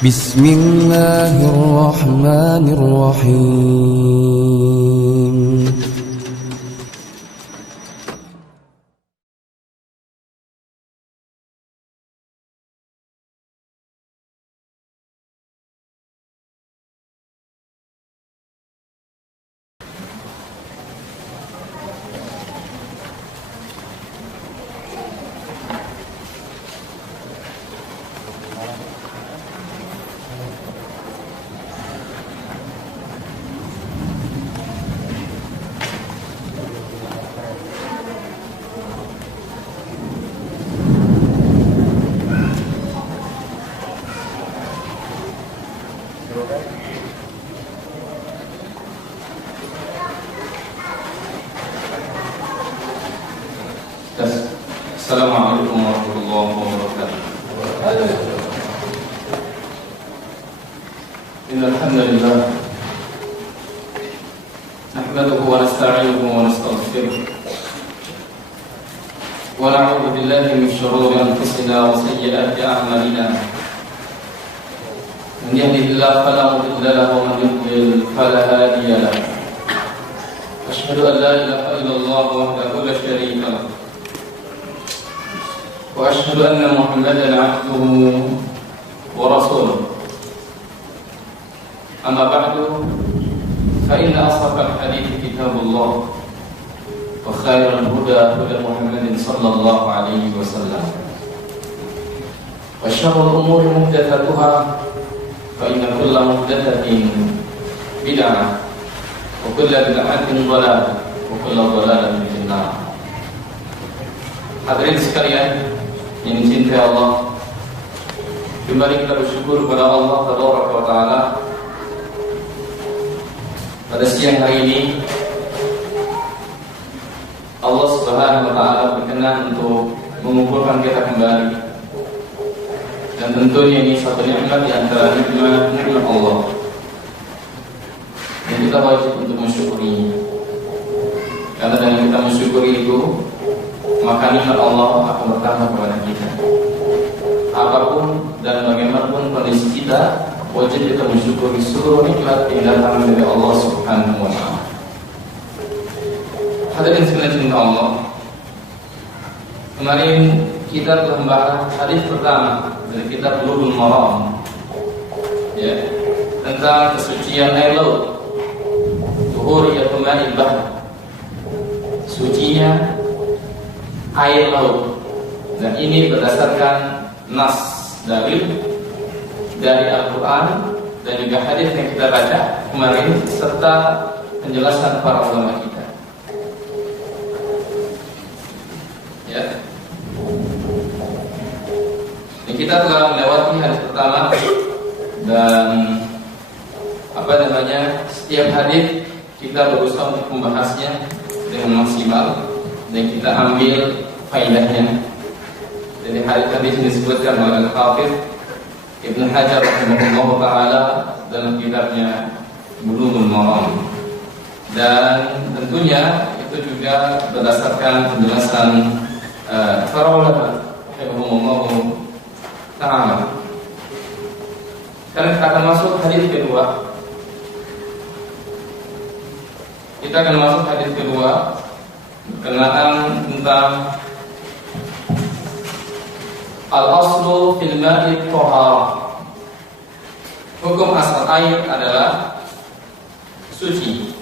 بسم الله الرحمن الرحيم Assalamualaikum warahmatullahi wabarakatuh. Innal hamdalillah nahmaduhu wa nasta'inuhu wa nastaghfiruh wa na'udzu billahi min shururi anfusina wa sayyiati a'malina. Man yahdihillahu fala mudilla lahu wa man yudlil fala hadiya lahu. Asyhadu an la ilaha illallah wahdahu la syarika lahu وأشهد أن محمدًا عبده ورسوله. أما بعد فإن أصدق الحديث كتاب الله وخير الهدى هدى محمد صلى الله عليه وسلم وشر الأمور محدثاتها فإن كل محدثة بدعة وكل بدعة ضلالة وكل ضلالة في النار. Hadirin sekalian yang dicintai Allah, kembali kita bersyukur kepada Allah Tabaraka wa Ta'ala. Pada siang hari ini Allah Subhanahu wa Ta'ala berkenan untuk mengumpulkan kita kembali, dan tentunya ini satu nikmat di antara nikmat Allah yang kita wajib untuk mensyukurinya. Karena dengan kita mensyukuri itu, maka nikmat Allah akan bertambah kepada kita. Apapun dan bagaimanapun kondisi kita, wajib kita mensyukuri seluruh nikmat yang datang dari Allah Subhanahu wa Ta'ala. Hadirin sekalian cinta Allah, kemarin kita telah membahas hadis pertama dari kitab Bulughul Maram, ya, tentang kesucian air laut, tuhuriyatul ma'il bahr, sucinya air laut. Dan ini berdasarkan nas dari Al-Quran dan juga hadis yang kita baca kemarin, serta penjelasan para ulama kita. Ya, dan kita telah melewati hadis pertama, dan setiap hadis kita berusaha untuk membahasnya dengan maksimal dan kita ambil faedahnya. Jadi hadis ini disebutkan oleh Al-Hafidz Ibnu Hajar rahimahullah taala dalam kitabnya Bulughul Maram, dan tentunya itu juga berdasarkan penjelasan para ulama rahimahullah taala. Sekarang kita akan masuk hadis kedua. Berkenaan tentang al-aslu fil ma'i thahara. Hukum asal air adalah suci.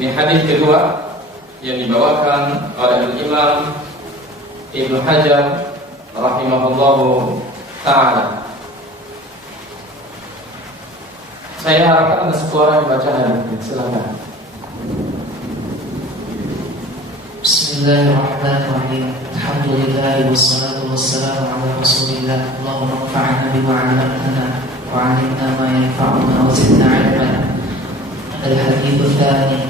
Ini hadis kedua yang dibawakan oleh Imam Ibnu Hajar rahimahullahu ta'ala. Saya harapkan ada suara yang baca hadis. Silakan. Bismillahirrahmanirrahim. Alhamdulillah wassalatu wassalamu ala Rasulillah. Allahumma anfa'na bima 'allamtana wa 'allimna ma yanfa'una wa zidna 'ilman. Al-hadits ats-tsani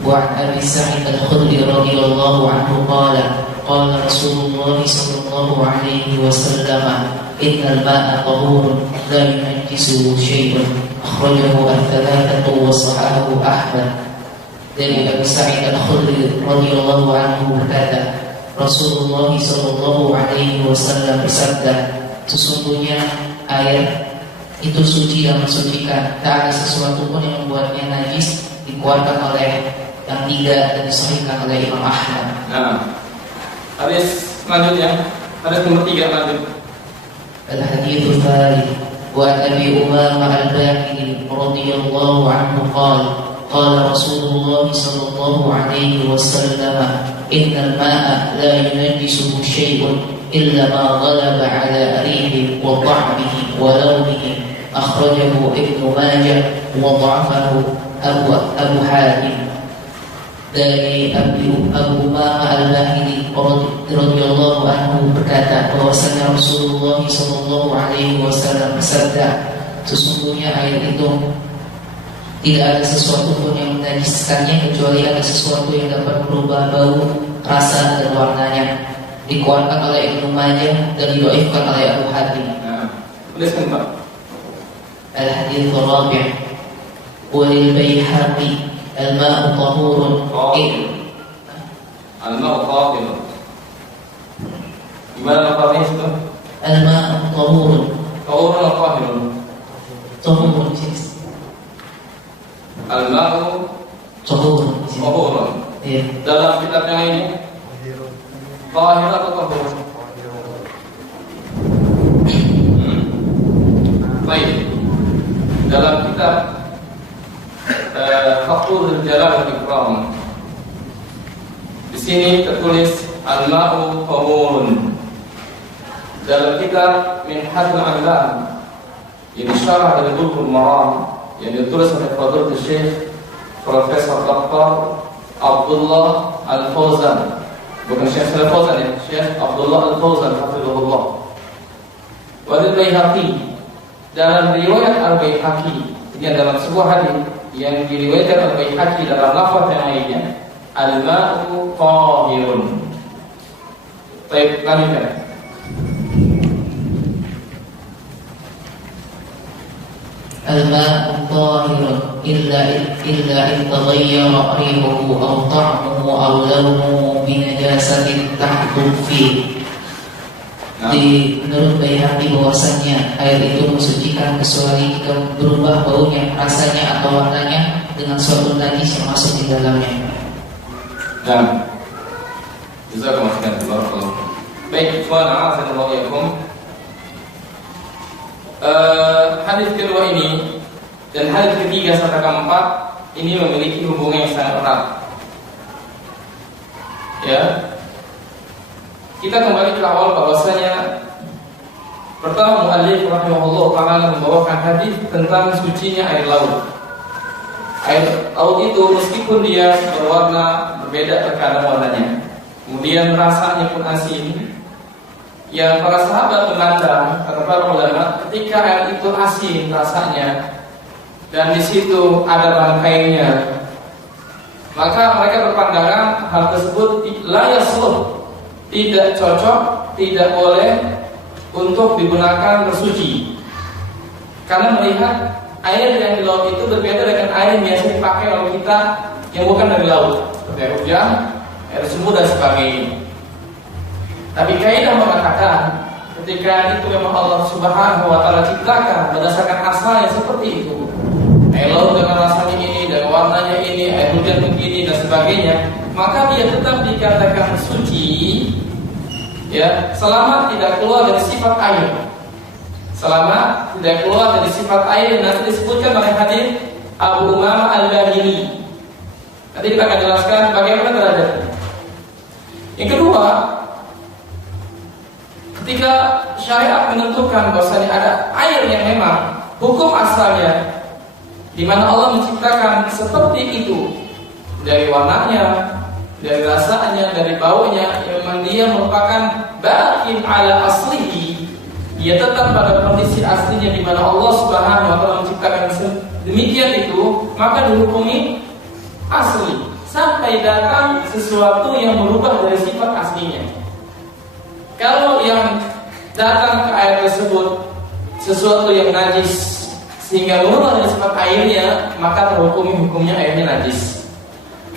wa 'an Abi Sa'id Al-Khudri radhiyallahu anhu qala qala Rasulullah sallallahu alaihi wasallam innal ma'a tahurun la yunajjisuhu syai'un. Akhrajahu al-thalathatu wa sahahahu Ahmad. Dari Abu Sa'id Al-Khudri radhiyallahu anhu berkata, Rasulullah sallallahu alaihi wasallam bersabda, sesungguhnya air itu suci dan mensucikan. Tak ada sesuatu pun yang membuatnya najis, dikeluarkan oleh yang tidak dan disahihkan oleh Imam Ahmad. Nah, hadis selanjutnya, hadis nomor 3 lanjut. Al-haditsul tsalits wa Abi Umamah al-Bahili radhiyallahu anhu qala Rasulullah sallallahu alaihi wasallam innal ma'a la yunajjisuhu syai'un illa ma ghalaba ala rihi wa ta'mihi wa lawnihi akhrajahu Ibnu Majah wa dha'afahu Abu Hatim. Dari Abu Umamah al-Bahili radhiyallahu anhu berkata bahwasanya Rasulullah sallallahu alaihi wasallam bersabda, sesungguhnya air itu tidak ada sesuatu pun yang menajiskannya kecuali ada sesuatu yang dapat merubah bau, rasa dan warnanya. Dikeluarkan oleh Ibnu Majah dan didhaifkan oleh Abu Hatim. Tuliskan Pak. Al-hadits ar-rabi' walil Baihaqi al-ma'u tahurun. Al-ma'u tahurun. Gimana lafaznya itu? Al-ma'u tahurun. Tahurun atau tahurun? Tahurun. Al-ma'u tahurun. Tahurun. Iya. Dalam kitab yang ini tahir atau tahur? Baik. Dalam kitab Fathul Jalal wal Ikram, di sini tertulis al-ma'u tahurun. Dalam kitab Minhajul A'lam, ini syarah dari Bulughul Maram yang ditulis oleh Fadhil Syekh Profesor Dr. Abdullah Al-Fauzan, bukan Syekh Al-Fauzan ya, Syekh Abdullah Al-Fauzan hafizahullah. Wa Baihaqi, dalam riwayat Al-Baihaqi, ini dalam sebuah hadis yang diriwayatkan Al-Baihaqi dalam lafaz yang lainnya, al-ma'u tahirun. Baik, lanjutkan. Al-ma'u tahirun illa in taghayyara rihuhu aw ta'muhu aw lawnuhu bi najasatin tahdhu fihi. Menurut Baihaqi bahwasanya air itu mensucikan kecuali jika berubah baunya, rasanya atau warnanya dengan suatu najis yang masuk di dalamnya. Nah, jazakumullah khairan. Baik, ikhwan a'azzallahu iyyakum. Hadis kedua ini dan hadis ketiga serta keempat ini memiliki hubungan yang sangat erat. Ya, kita kembali ke awal bahwasanya pertama muallif rahimahullah taala membawakan hadis tentang sucinya air laut. Air laut itu meskipun dia berwarna berbeda terkadang warnanya, kemudian rasanya pun asin. Yang para sahabat memandang, kata para ulama, ketika air itu asin rasanya dan di situ ada bangkainya, maka mereka berpandangan hal tersebut la yasluh, tidak cocok, tidak boleh untuk digunakan bersuci. Karena melihat air yang di laut itu berbeda dengan air yang biasa dipakai oleh kita yang bukan dari laut, seperti air hujan, air sumur dan sebagainya. Tapi kaidah mengatakan ketika itu memang Allah Subhanahu wa taala ciptakan berdasarkan asalnya seperti itu. Air laut dengan rasanya ini dan warnanya ini, air hujan begini dan sebagainya, maka dia tetap dikatakan suci ya, selama tidak keluar dari sifat air. Selama tidak keluar dari sifat air, nanti disebutkan oleh hadis Abu Umamah al-Bahili. Nanti kita akan jelaskan bagaimana derajatnya. Yang kedua, ketika syariat menentukan bahwasanya ada air yang memang hukum asalnya di mana Allah menciptakan seperti itu, dari warnanya, dari rasanya, dari baunya, memang dia merupakan bakin ala aslihi, dia tetap pada kondisi aslinya di mana Allah Subhanahu wa taala menciptakan demikian itu, maka dihukumi asli sampai datang sesuatu yang berubah dari sifat aslinya. Kalau yang datang ke air tersebut sesuatu yang najis sehingga berubah dari sifat airnya, maka terhukumi hukumnya airnya najis.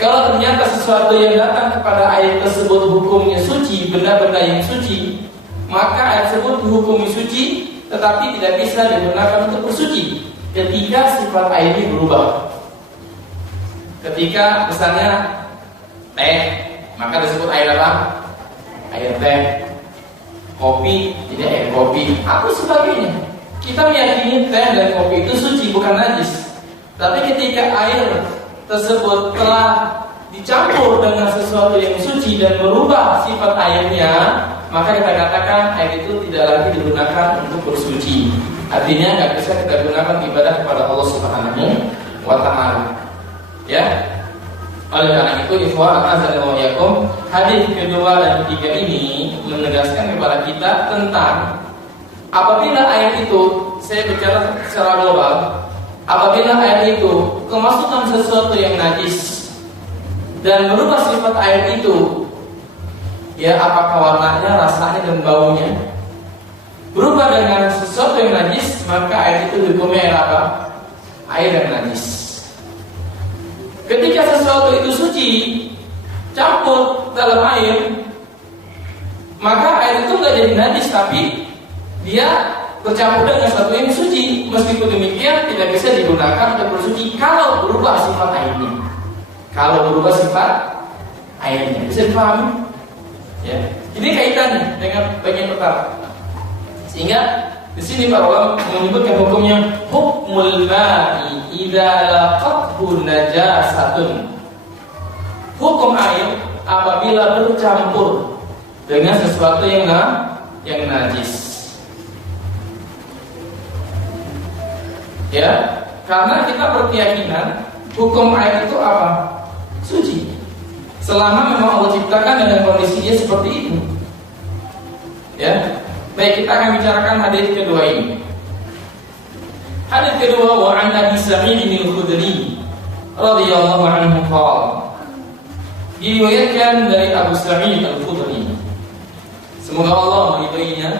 Kalau ternyata sesuatu yang datang kepada air tersebut hukumnya suci, benda-benda yang suci, maka air tersebut dihukumi suci, tetapi tidak bisa digunakan untuk bersuci ketika sifat air ini berubah. Ketika misalnya teh, maka disebut air apa? Air teh. Kopi, jadi air kopi, atau sebagainya. Kita meyakini teh dan kopi itu suci, bukan najis. Tapi ketika air tersebut telah dicampur dengan sesuatu yang suci dan merubah sifat airnya, maka kita katakan air itu tidak lagi digunakan untuk bersuci. Artinya nggak bisa kita gunakan ibadah kepada Allah Subhanahu wa Ta'ala. Ya. Oleh karena itu, ikhwan azza wa yakum, hadis kedua dan ketiga ini menegaskan kepada kita tentang apabila air itu, saya bicara secara global, apabila air itu kemasukan sesuatu yang najis dan merubah sifat air itu, ya apakah warnanya, rasanya dan baunya berubah dengan sesuatu yang najis, maka air itu dihukumi air apa? Air yang najis. Ketika sesuatu itu suci campur dalam air, maka air itu nggak jadi najis, tapi dia bercampur dengan sesuatu yang suci. Meskipun demikian tidak bisa digunakan untuk bersuci kalau berubah sifat airnya. Kalau berubah sifat airnya, bisa dipahami? Ya, ini kaitannya dengan bagian pertama. Sehingga di sini para ulama menyebutkan hukumnya hukmul ma'i idza laqathu najasatun. Hukum air apabila bercampur dengan sesuatu yang najis. Ya, karena kita berkeyakinan hukum air itu apa? Suci. Selama memang Allah ciptakan dengan kondisinya seperti itu. Ya. Baik, kita akan bicarakan hadis kedua ini. Hadis kedua, wa an Abi Sa'id al-Khudri radhiyallahu anhu qala. Diriwayatkan dari Abu Sa'id al-Khudri. Semoga Allah meridainya.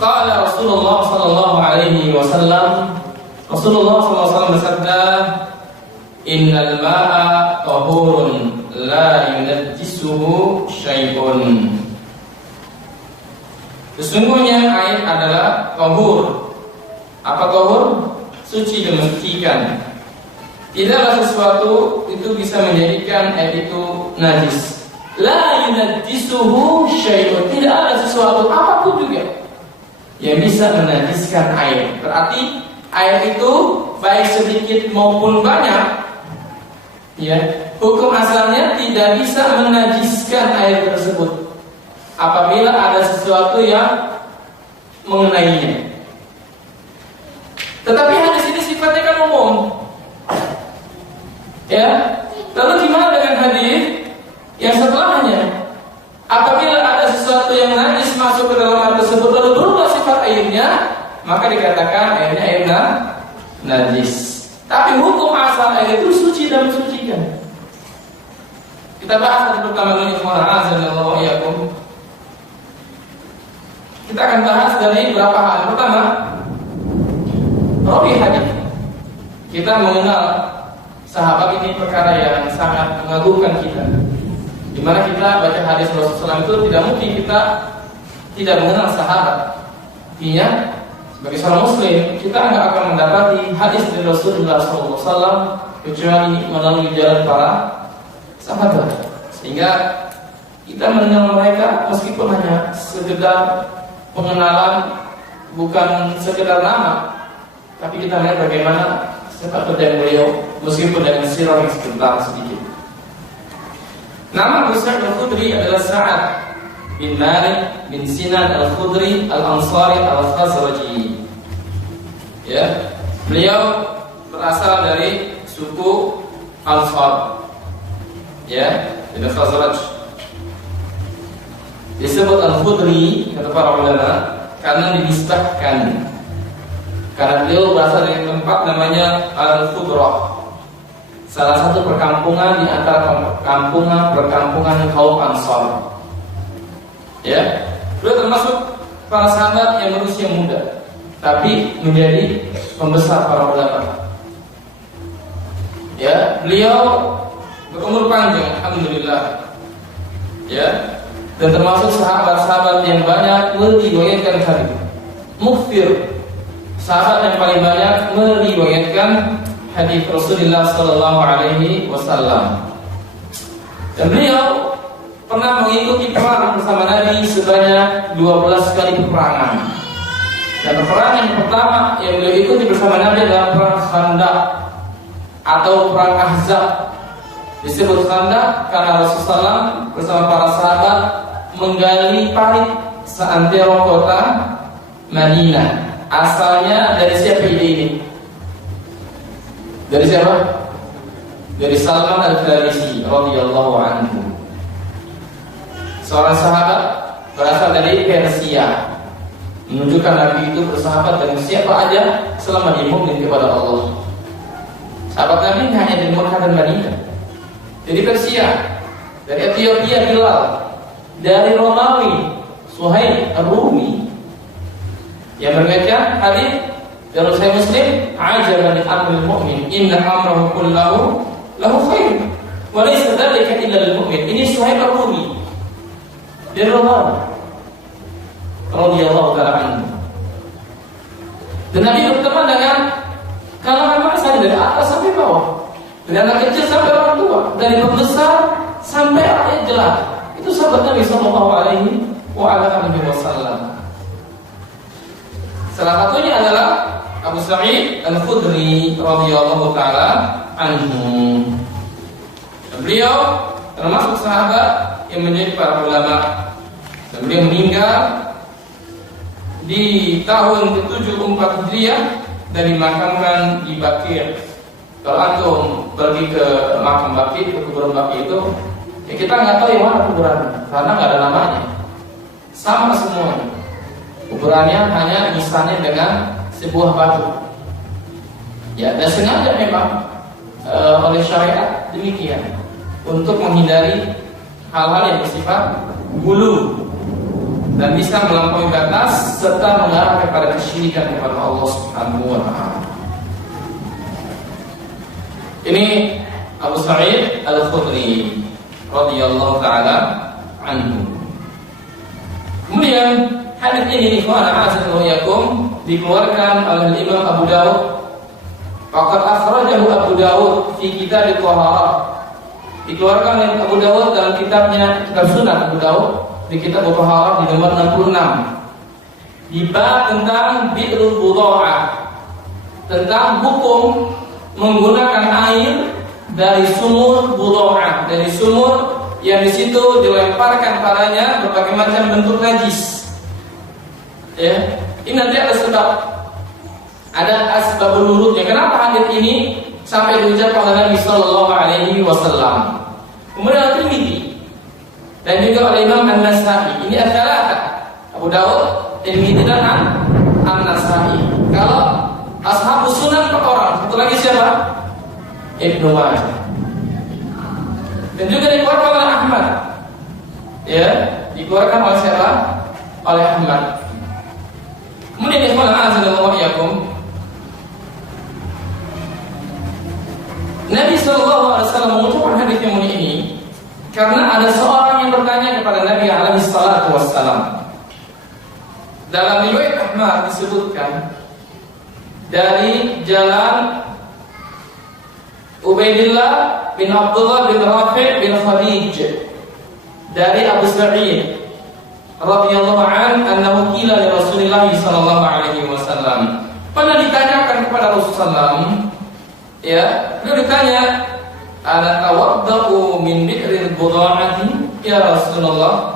Qala Rasulullah sallallahu alaihi wasallam, Rasulullah sallallahu alaihi wasallam bersabda, "Innal ma'a tahurun la yunajjisuhu syai'un." Sesungguhnya air adalah tahur. Apa tahur? Suci dan mensucikan. Tidaklah sesuatu itu bisa menjadikan air itu najis. La yunajjisuhu syai'un. Tidak ada sesuatu apapun juga yang bisa menajiskan air. Berarti air itu baik sedikit maupun banyak, ya, hukum asalnya tidak bisa menajiskan air tersebut apabila ada sesuatu yang mengenainya. Tetapi hadis ini sifatnya kan umum, ya. Lalu gimana dengan hadis yang setelahnya? Apabila ada sesuatu yang najis masuk ke dalam air tersebut lalu berubah sifat airnya, maka dikatakan airnya air najis. Tapi hukum asal air itu suci dan mensucikan. Kita bahas tadi pertama ini, subhanallah wa iyyakum. Kita akan bahas dari beberapa hal. Pertama, rawi hadis. Kita mengenal sahabat ini perkara yang sangat mengagumkan kita. Di mana kita baca hadis Rasulullah itu tidak mungkin kita tidak mengenal sahabat. Artinya, sebagai seorang muslim, kita nggak akan mendapati hadis dari Rasulullah SAW kecuali melalui jalan para sahabat. Sehingga kita mengenal mereka meskipun hanya sekedar pengenalan, bukan sekedar nama, tapi kita melihat bagaimana sepak terjang beliau meskipun dengan sirah yang sebentar sedikit. Nama Abu Sa'id al-Khudri adalah Sa'ad bin Malik bin Sinan al-Khudri al-Ansari al-Khazraji. Ya, beliau berasal dari suku Ansar. Ya, dari Khazraj. Disebut al-Khudri kata para ulama karena dinisbahkan, karena beliau berasal dari tempat namanya Al-Khudrah, salah satu perkampungan di antara perkampungan kaum Ansar. Ya, beliau termasuk para sahabat yang berusia muda, tapi menjadi pembesar para ulama. Ya, beliau berumur panjang, alhamdulillah. Ya, dan termasuk sahabat-sahabat yang banyak meriwayatkan hadis. Mukfir, sahabat yang paling banyak meriwayatkan hadis Rasulullah sallallahu alaihi wasallam. Dan beliau pernah mengikuti perang bersama Nabi sebanyak 12 kali peperangan. Dan peperangan yang pertama yang beliau ikuti bersama Nabi adalah perang Khandaq atau perang Ahzab. Disebut Khandaq karena Rasulullah bersama para sahabat menggali parit seantero kota Madinah. Asalnya dari siapa ide ini? Dari siapa? Dari Salman Al-Farisi radhiyallahu anhu. Seorang sahabat berasal dari Persia, menunjukkan Nabi itu bersahabat dengan siapa aja selama dia mukmin kepada Allah. Sahabat Nabi hanya dari Mekah dan Madinah. Dari Persia, dari Ethiopia Bilal, dari Romawi Suhaib Ar-Rumi yang meriwayatkan hadis dari Sahih Muslim, "Ajaban li amril mu'min, inna amrahu kullahu lahu khair, wa laysa dzalika illa lil mu'min." Ini Suhaib Ar-Rumi dari Romawi radhiyallahu ta'ala anhu. Dan Nabi berteman dengan kalangan masa dari atas sampai bawah, dari anak kecil sampai orang tua, dari pembesar sampai rakyat jelata. Itu sahabat Nabi sallallahu alaihi wasallam. Salah satunya adalah Abu Sa'id Al-Khudri radhiyallahu ta'ala anhu. Beliau termasuk sahabat yang menjadi para ulama. Dan beliau meninggal di tahun ke-74 Hijriah dan dimakamkan di Baqi'. Kalau antum pergi ke makam Baqi', ke kuburan Baqi' itu, ya kita nggak tahu yang mana kuburannya karena nggak ada namanya. Sama semuanya. Kuburannya hanya misalnya dengan sebuah batu. Ya, dan sengaja memang oleh syariat demikian untuk menghindari hal-hal yang bersifat gulu dan bisa melampaui batas serta mengarah kepada kesyirikan kepada Allah Subhanahu wa taala. Ini Abu Sa'id Al-Khudri radhiyallahu taala anhu. Kemudian hadis ini ikhwan dikeluarkan oleh Imam Abu Dawud. Faqad akhrajahu Abu Dawud fi kitab al-Taharah. Dikeluarkan oleh Abu Dawud dalam kitabnya Kitab Sunan Abu Dawud di kitab al-Taharah di nomor 66. Di bab tentang bi'rul budha'ah, tentang hukum menggunakan air dari sumur budha'ah, dari sumur yang di situ dilemparkan padanya berbagai macam bentuk najis. Ya, ini nanti ada sebab, ada asbabul wurudnya. Kenapa hadis ini sampai diucapkan oleh Nabi Sallallahu Alaihi Wasallam? Kemudian Tirmidzi dan juga oleh Imam An-Nasa'i. Ini adalah Abu Dawud, Tirmidzi dan An-Nasa'i. Kalau ashabus sunan per orang, satu lagi siapa? Ibnu Majah. Dan juga dikeluarkan oleh Ahmad. Ya, dikeluarkan oleh siapa? Oleh Ahmad. Kemudian ikhwan azza wa jalla, Nabi sallallahu alaihi wasallam mengucapkan hadis yang mulia ini karena ada seorang yang bertanya kepada Nabi alaihi salatu wassalam. Dalam riwayat Ahmad disebutkan dari jalan Ubaidillah bin Abdullah bin Rafi' bin Khadij dari Abu Sa'id radhiyallahu anhu qila li Rasulillah sallallahu alaihi wasallam. Pernah ditanyakan kepada Rasulullah, ya, beliau ditanya, "Ana tawaddau min bi'ril budha'ati ya Rasulullah?"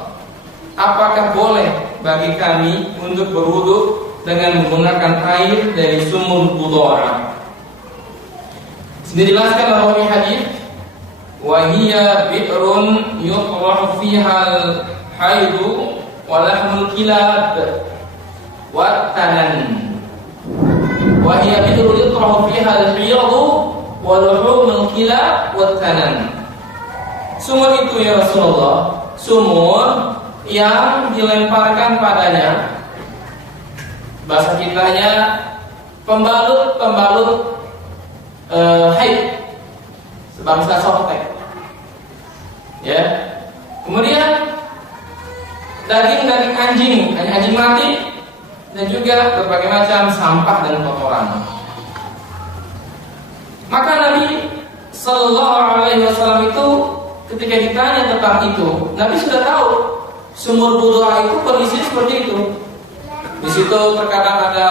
Apakah boleh bagi kami untuk berwudu dengan menggunakan air dari sumur budha'ah? Dijelaskan oleh hadis, "Wa hiya bi'run yuqra'u fiha al-haidu wa lahmul kilab wa tanan." Wa hiya bi'run yuqra'u fiha al-hiyadu wa lahmul kilab wa tanan. Sumur itu ya Rasulullah, sumur yang dilemparkan padanya, bahasa kitanya pembalut haid, sebangsa softtek. Ya. Kemudian daging anjing, anjing mati, dan juga berbagai macam sampah dan kotoran. Maka Nabi Sallallahu Alaihi Wasallam itu ketika ditanya tentang itu, Nabi sudah tahu sumur budu'a itu kondisinya seperti itu. Di situ terkadang ada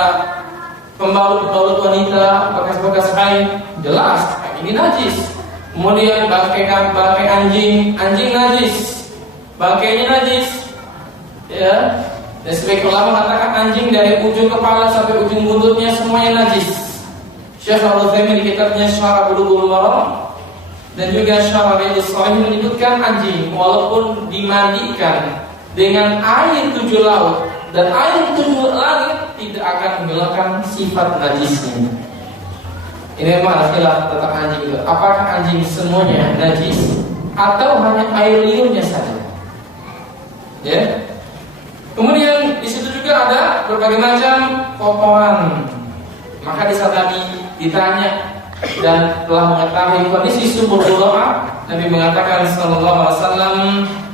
pembalut wanita, bekas-bekas haid, jelas ini najis. Kemudian bangkai anjing najis, bangkainya najis, ya. Dan sebagian ulama mengatakan anjing dari ujung kepala sampai ujung buntutnya semuanya najis. Syekh Al-Utsaimin di kitabnya Syarah Bulughul Maram dan juga Syarah Riyadhus Shalihin menyebutkan anjing walaupun dimandikan dengan air 7 laut dan air 7 langit tidak akan menghilangkan sifat najisnya. Ini memang khilaf tentang anjing itu. Apakah anjing semuanya najis atau hanya air liurnya saja? Ya. Kemudian di situ juga ada berbagai macam kotoran. Maka di saat Nabi ditanya dan telah mengetahui kondisi sumur budu'a, Nabi mengatakan sallallahu alaihi wasallam,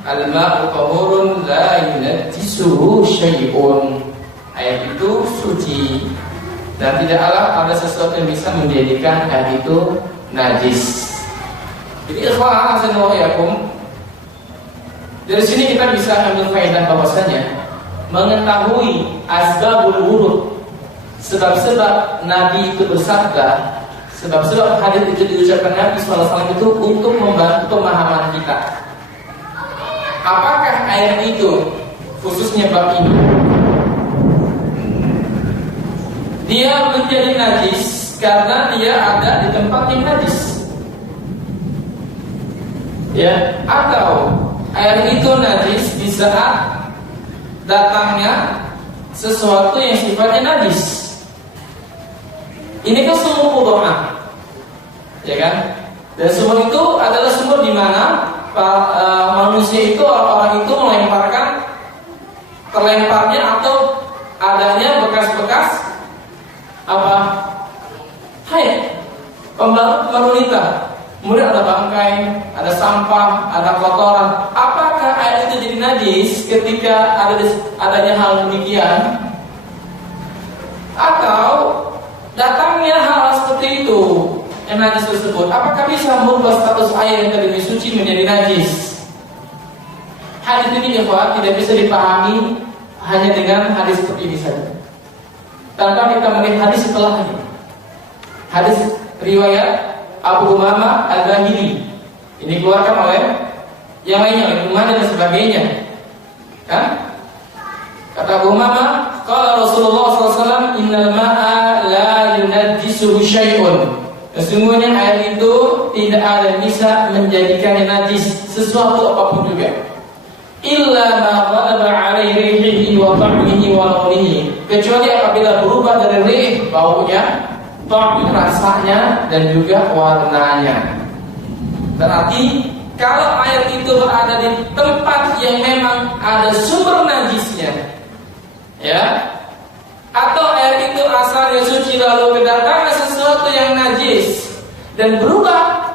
al-ma'u tahurun la yunajjisuhu syai'un. Air itu suci dan tidaklah ada sesuatu yang bisa menjadikan air itu najis. Jadi ikhwan azza wa yakum, dari sini kita bisa ambil faedah bahwasanya mengetahui asbabul wudu, sebab-sebab Nabi itu bersabda, sebab-sebab hadis itu diucapkan Nabi SAW itu untuk membantu pemahaman kita. Apakah air itu, khususnya bab ini, dia menjadi najis karena dia ada di tempat yang najis, ya, atau air itu najis di saat datangnya sesuatu yang sifatnya najis. Ini kan sumur budu'a, ya kan? Dan sumur itu adalah sumur di mana manusia itu, orang itu terlemparnya atau adanya bekas-bekas haid, pembalut wanita. Kemudian ada bangkai, ada sampah, ada kotoran. Apakah air itu jadi najis ketika adanya hal demikian? Atau datangnya hal seperti itu yang najis tersebut, apakah bisa merubah status air yang tadinya suci menjadi najis? Hadis ini tidak bisa dipahami hanya dengan hadis seperti ini saja, tanpa kita melihat hadis setelahnya. Hadis riwayat Abu Umamah Al-Bahili ini keluarkan oleh yang lainnya, oleh Umar dan sebagainya, kan? Kata Abu Umamah, qala Rasulullah SAW, innal ma'a la yunajjisuhu syai'un. Sesungguhnya air itu tidak ada yang bisa menjadikannya najis, sesuatu apapun juga. Illa ma ghalaba 'alaihi rihihi wa ta'mihi wa launihi. Kecuali apabila berubah dari rih, baunya, ta'm, rasanya, dan juga warnanya. Berarti kalau air itu berada di tempat yang memang ada sumber najisnya, ya, atau air itu asalnya suci lalu kedatangan sesuatu yang najis dan berubah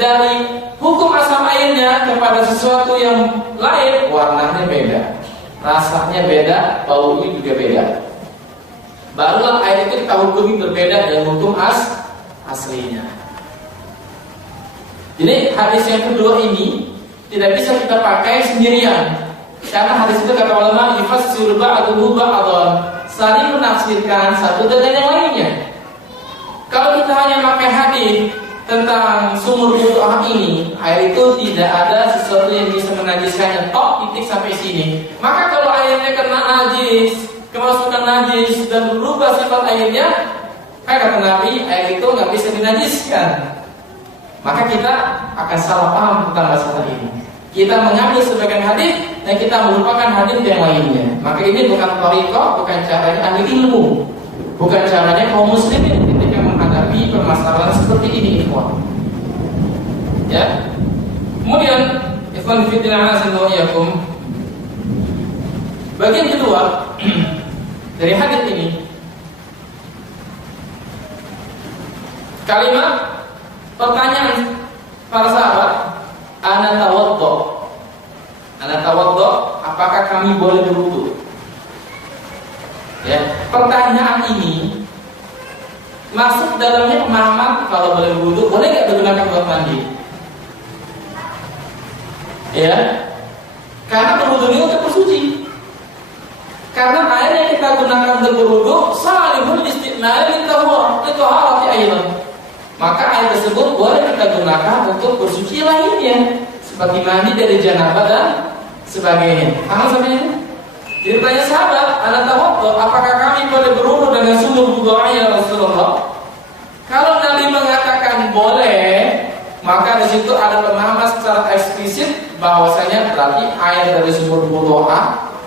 dari hukum asal airnya kepada sesuatu yang lain, warnanya beda, rasanya beda, baunya juga beda, barulah air itu kita hukumi berbeda dengan hukum aslinya. Jadi hadis yang kedua ini tidak bisa kita pakai sendirian, karena hadis itu kata ulama yufassiru ba'duhu ba'dhan, saling menafsirkan satu dengan yang lainnya. Kalau kita hanya pakai hadis tentang sumur budu'a ini, air itu tidak ada sesuatu yang bisa menajiskannya, titik sampai sini. Maka kalau airnya kena najis, kemasukan najis dan berubah sifat airnya, kata Nabi, air itu nggak bisa dinajiskan. Maka kita akan salah paham tentang masalah ini. Kita mengambil sebagian hadis dan kita melupakan hadis yang lainnya. Maka ini bukan thariqah, bukan caranya ahli ilmu, bukan caranya kaum muslimin ketika menghadapi permasalahan seperti ini, ikhwan. Ya. Kemudian, ikhwan fillah azza wa yakum, bagian kedua dari hadis ini, kalimat pertanyaan para sahabat, ana tawaddo, Ana tawaddo, apakah kami boleh berwudu? Ya, pertanyaan ini masuk dalamnya pemahaman kalau boleh berwudu, boleh nggak digunakan buat mandi? Ya, karena berwudu ini untuk bersuci. Karena air yang kita gunakan untuk berwudu salihun istiqmal litahharati aidan. Maka air tersebut boleh kita gunakan untuk bersuci lainnya, seperti mandi dari janabah dan sebagainya. Paham sampai ini? Jadi tanya sahabat, ana tawaddu, apakah kami boleh berwudu dengan sumur wudu ya Rasulullah? Kalau Nabi mengatakan boleh, maka di situ ada pemahaman secara eksplisit bahwasanya berarti air dari sumur wudu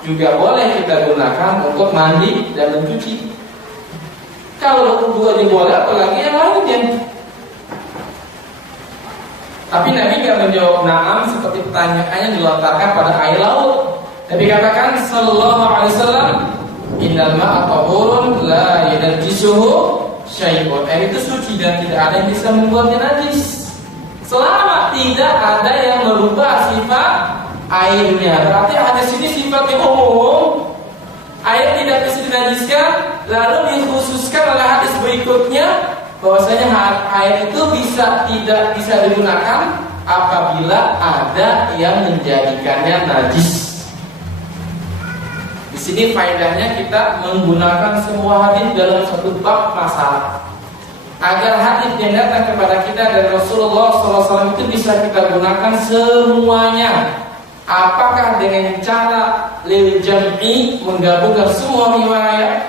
juga boleh kita gunakan untuk mandi dan mencuci. Kalau wudu aja boleh, apalagi yang lainnya. Tapi Nabi tidak menjawab na'am seperti pertanyaannya dilontarkan pada air laut. Nabi katakan sallallahu alaihi wasallam, innal ma'a tahurun la yunajjisuhu syai'un. Air itu suci dan tidak ada yang bisa membuatnya najis. Selama tidak ada yang merubah sifat airnya. Berarti hadis ini sifat yang umum. Air tidak bisa dinajiskan. Lalu dikhususkan oleh hadis berikutnya bahwasanya air itu tidak bisa digunakan apabila ada yang menjadikannya najis. Di sini faedahnya kita menggunakan semua hadis dalam satu bab masalah, agar hadis yang datang kepada kita dari Rasulullah SAW itu bisa kita gunakan semuanya. Apakah dengan cara lil jam'i, menggabungkan semua riwayat,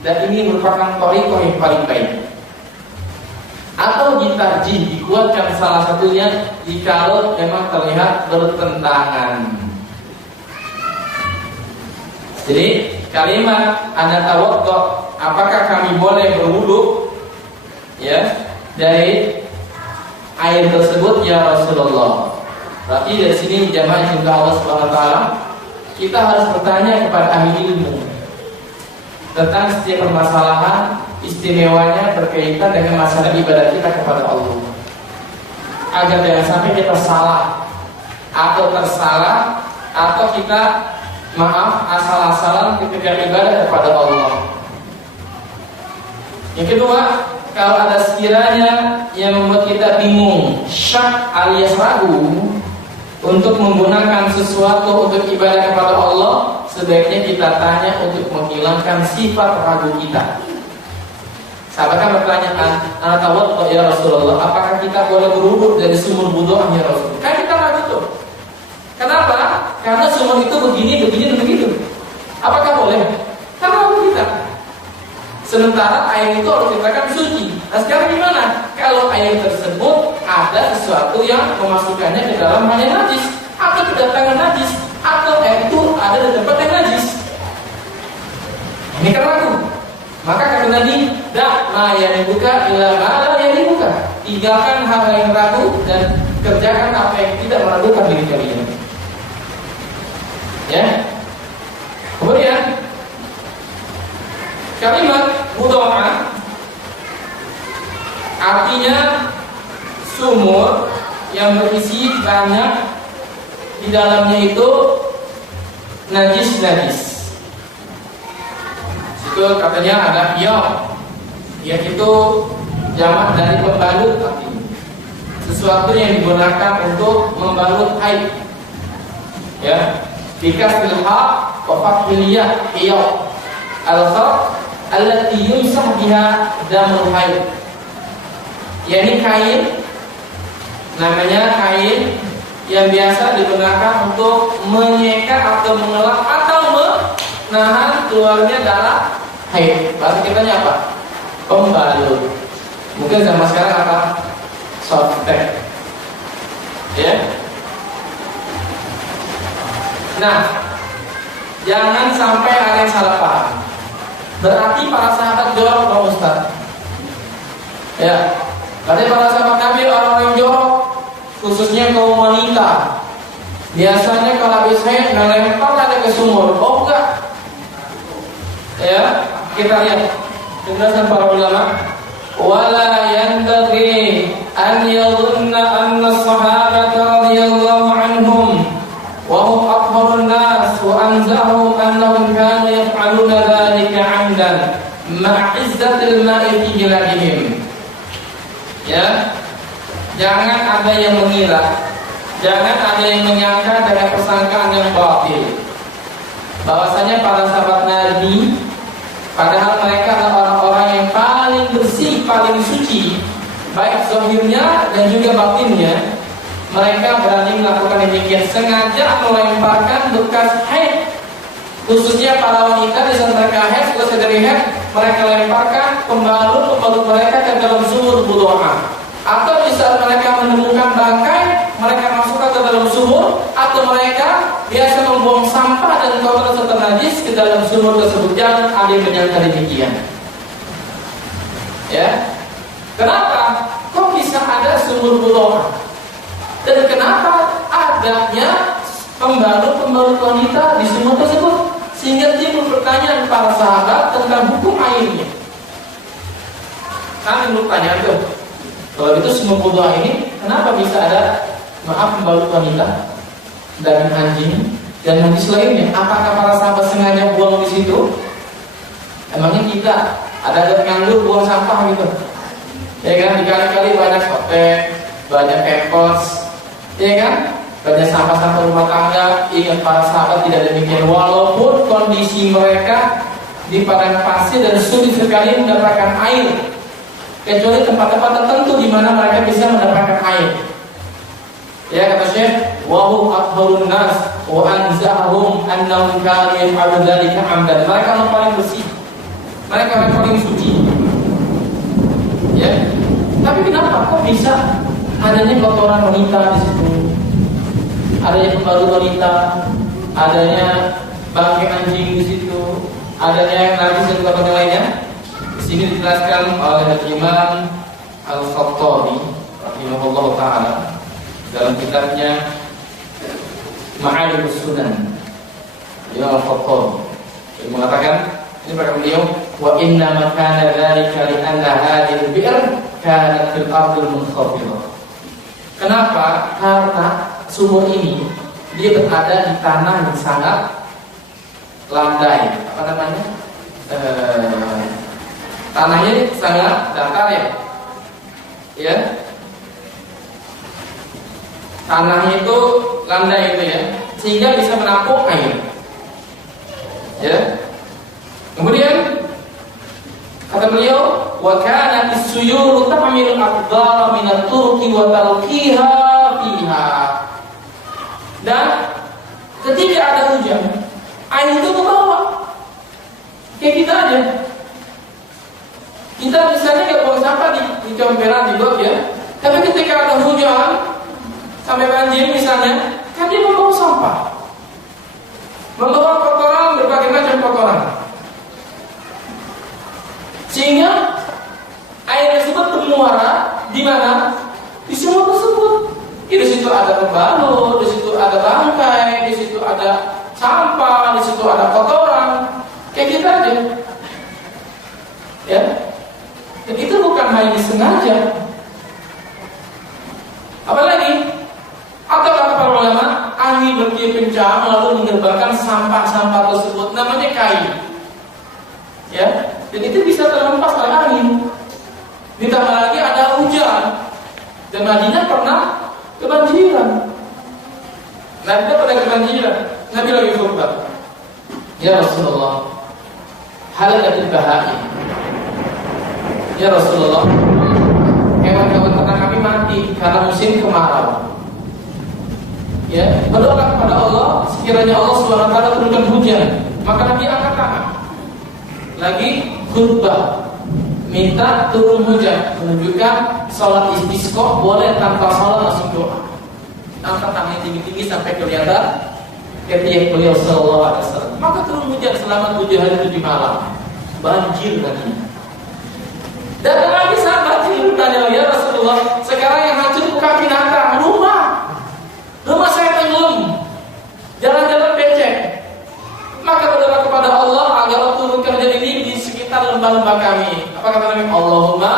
dan ini merupakan thariqah yang paling baik, atau ditarjih, dikuatkan salah satunya jikalau memang terlihat bertentangan. Jadi kalimat ana tawaddu, apakah kami boleh berwudu ya dari air tersebut ya Rasulullah? Berarti dari sini jamaah cinta Allah Subhanahu wa taala, kita harus bertanya kepada ahli ilmu tentang setiap permasalahan istimewanya berkaitan dengan masalah ibadah kita kepada Allah, agar jangan sampai kita salah atau tersalah, atau kita asal-asalan ketika ibadah kepada Allah. Yang kedua, kalau ada sekiranya yang membuat kita bingung, syak alias ragu untuk menggunakan sesuatu untuk ibadah kepada Allah, sebaiknya kita tanya untuk menghilangkan sifat ragu kita. Sahabat kan bertanya, ana tawaddu ya Rasulullah, apakah kita boleh berwudu dari sumur wudu ya Rasulullah? Kan kita ragu tuh. Kenapa? Karena sumur itu begini, begini, dan begitu. Apakah boleh? Karena ragu kita. Sementara air itu harus dikatakan suci. Nah sekarang gimana? Kalau air tersebut ada sesuatu yang memasukkannya ke dalam hal yang najis, atau kedatangan najis, atau air itu ada di tempat yang najis, ini kan ragu. Maka kata Nabi, dak ma yaribuka ila ma la yaribuka. Tinggalkan hal yang ragu dan kerjakan apa yang tidak meragukan diri kalian. Ya. Kemudian kalimat wudu'an artinya sumur yang berisi banyak di dalamnya itu najis. Itu katanya ada hiyah, yaitu jamak dari pembalut, artinya sesuatu yang digunakan untuk membalut haid. Ya, bikasril ha wa fathil ya, hiyah al-khat allati yumsah biha damul haid. Yani kain, namanya kain yang biasa digunakan untuk menyekat atau mengelap atau menahan keluarnya darah haid. Bahasa kitanya apa? Pembalut. Mungkin zaman sekarang apa? Softtek. Ya. Nah, jangan sampai ada yang salah paham. Berarti para sahabat jorok, Pak Ustaz. Ya. Berarti para sahabat Nabi orang yang jorok, khususnya kaum wanita. Biasanya kalau habis haid melempar ada ke sumur. Oh enggak. Ya, kita lihat penjelasan para ulama. Wala yanbaghi an yadhunna anna as-sahabata radhiyallahu anhum wa hum yaf'aluna dzalika 'amdan ma'izzatil ma'i fi jiladihim. Ya, jangan ada yang mengira, jangan ada yang menyangka dengan persangkaan yang batil bahwasanya para sahabat Nabi, padahal mereka adalah orang-orang yang paling bersih, paling suci, baik zahirnya dan juga batinnya, mereka berani melakukan demikian, sengaja melemparkan bekas haid, khususnya para wanita di saat mereka haid, selesai dari haid, mereka lemparkan pembalut mereka ke dalam sumur budoha, atau di saat mereka menemukan bangkai, mereka masukkan ke dalam sumur, atau mereka biasa membuang sampah dan kotoran serta najis ke dalam sumur tersebut. Jangan ada yang menyangka demikian. Ya, kenapa? Kok bisa ada sumur budoha? Dan kenapa adanya pembalut wanita di sumur tersebut? Sehingga timbul pertanyaan para sahabat tentang hukum airnya. Kami bertanya tuh, kalau itu sumur budoha ini, kenapa bisa ada pembalut wanita, daging anjing dan najis lainnya? Apakah para sahabat sengaja buang di situ? Emangnya kita ada nganggur buang sampah gitu? Ya kan, dikali-kali banyak sotek, banyak pampers, ya kan, banyak sampah-sampah rumah tangga. Ingat para sahabat tidak demikian, walaupun kondisi mereka di padang pasir dan sulit sekali mendapatkan air, kecuali tempat-tempat tertentu di mana mereka bisa mendapatkan air. Ya, kata Syekh, wa hum atharun nas wa anzahum annahum kanu yaf'aluna dzalika 'amdan. Mereka yang paling bersih, mereka yang paling suci. Ya, tapi kenapa kok bisa adanya kotoran wanita di situ, adanya pembalut wanita, adanya bangkai anjing di situ, adanya najis dan kotoran lainnya? Di sini dijelaskan oleh Imam Al-Khattabi rahimahullah taala dalam kitabnya Ma'alimul Sunan. Imam Al-Khattabi mengatakan, ini pada beliau, wa inna ma kana dzalika li anna hadhihi al-bi'r kanat fil ardil munkhafidhah. Kenapa? Karena sumur ini dia berada di tanah yang sangat landai. Apa namanya? Tanahnya sangat datar ya. Ya. Tanahnya itu landai itu ya, sehingga bisa menampung air. Ya. Kemudian kata beliau, wa kanat as-suyul ta'milu aqdara min at-turqi wa talqiha fiha. Dan ketika ada hujan, air itu membawa. Kayak kita aja. Kita misalnya nggak buang sampah di comberan, di got ya. Tapi ketika ada hujan sampai banjir misalnya, kan dia membawa sampah, membawa kotoran, berbagai macam kotoran, sehingga air tersebut bermuara di mana? Di sumur tersebut. Di situ ada pembalut, di situ ada bangkai, di situ ada sampah, di situ ada kotoran. Kayak kita aja. Ya. Dan itu bukan hal yang disengaja. Apalagi, atau kata para ulama, angin bertiup kencang lalu menerbangkan sampah-sampah tersebut, namanya kain. Ya, dan itu bisa terhempas oleh angin. Ditambah lagi ada hujan, dan Madinah pernah kebanjiran. Nabi pernah kebanjiran. Nabi lagi khutbah, ya Rasulullah, halakatil bahai. Ya Rasulullah, hewan-hewan ternak kami mati karena musim kemarau. Ya, berdoa kepada Allah sekiranya Allah SWT turunkan hujan. Maka Nabi angkat tangan, lagi khutbah, minta turun hujan, menunjukkan sholat istisqa boleh tanpa sholat langsung doa. Angkat tangan tinggi-tinggi sampai kelihatan ketiak beliau sallallahu alaihi wasallam. Maka turun hujan selama 7 hari 7 malam, banjir nantinya. Dan lagi saat banjir bertanya, ya Rasulullah, sekarang yang hancur bukan binatang, rumah saya tenggelam, jalan-jalan becek. Maka berdoa kepada Allah agar turunkan hujan ini di sekitar lembah-lembah kami. Apa kata Nabi? Allahumma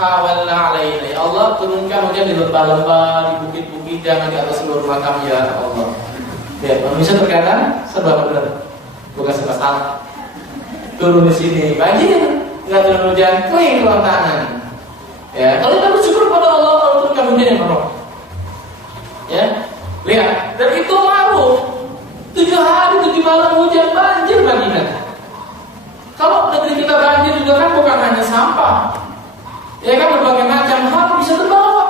hawalna alaina. Ya Allah, turunkan hujan di lembah-lembah, di bukit-bukit, jangan di atas seluruh rumah kami ya Allah. Ya, manusia terkadang serba benar, bukan serba salah. turun di sini banjir, nggak turun hujan kering lontaran. Ya, kalau kita bersyukur pada Allah kalau turunkan hujan yang berkah. Ya, lihat, dan itu ma'ruf. 7 hari 7 malam hujan banjir Madinah. Kalau negeri kita banjir juga kan bukan hanya sampah, ya kan, berbagai macam hal bisa terbawa.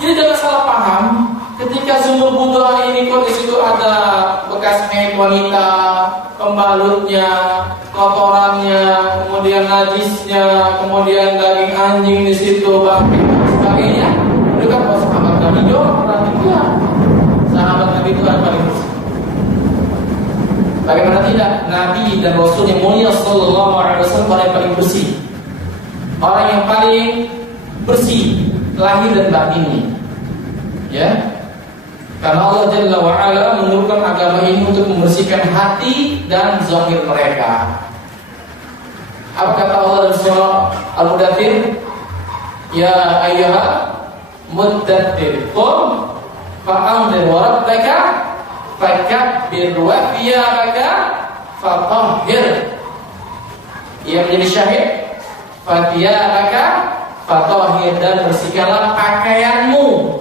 Jadi jangan salah paham. Ketika sumur Buddha ini kok di situ ada bekas haid wanita, pembalutnya, kotorannya, kemudian najisnya, kemudian daging anjing di situ, bangkai dan sebagainya. Itu kan kalau sahabat Nabi jawab berarti dia sahabat Nabi itu yang paling bersih. Bagaimana tidak? Nabi dan Rasul yang mulia Sallallahu Alaihi Wasallam orang yang paling bersih, orang yang paling bersih lahir dan batinnya. Ya. Karena Allah Jalla wa'ala menurunkan agama ini untuk membersihkan hati dan zahir mereka. Apa kata Allah dalam surah Al-Mudaththir? Ya ayyuha muddaththir qum fa'anzir wa rabbaka fakabbir wa thiyabaka fatahhir. Ia menjadi syahid. Fathiyabaka fatahhir, dan bersihkanlah pakaianmu.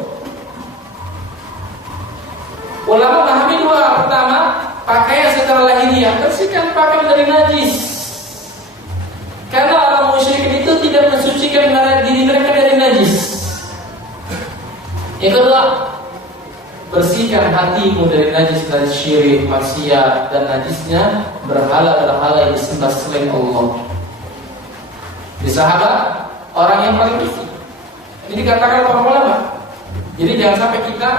Ulama memahami dua. Pertama, pakaian secara lahiriah, bersihkan pakaian dari najis. Karena orang musyrik itu tidak mensucikan diri mereka dari najis. Yang kedua, bersihkan hatimu dari najis, dari syirik, maksiat, dan najisnya berhala-berhala yang disembah selain Allah. Di sahabat, orang yang paling bersih. Ini dikatakan para ulama. Jadi jangan sampai kita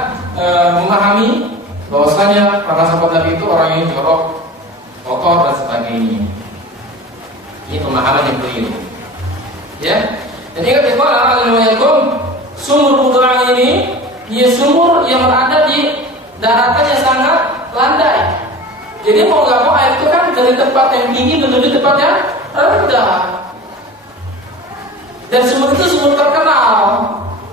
memahami bahwasanya para sahabat Nabi itu orang yang jorok, kotor dan sebagainya. Ini pemahaman yang keliru. Ya. Dan ingat ikhwan, alhamdulillah, sumur Buddha ini dia sumur yang berada di daratan yang sangat landai. Jadi mau nggak mau air itu kan dari tempat yang tinggi menuju tempat yang rendah. Dan sumur itu sumur terkenal.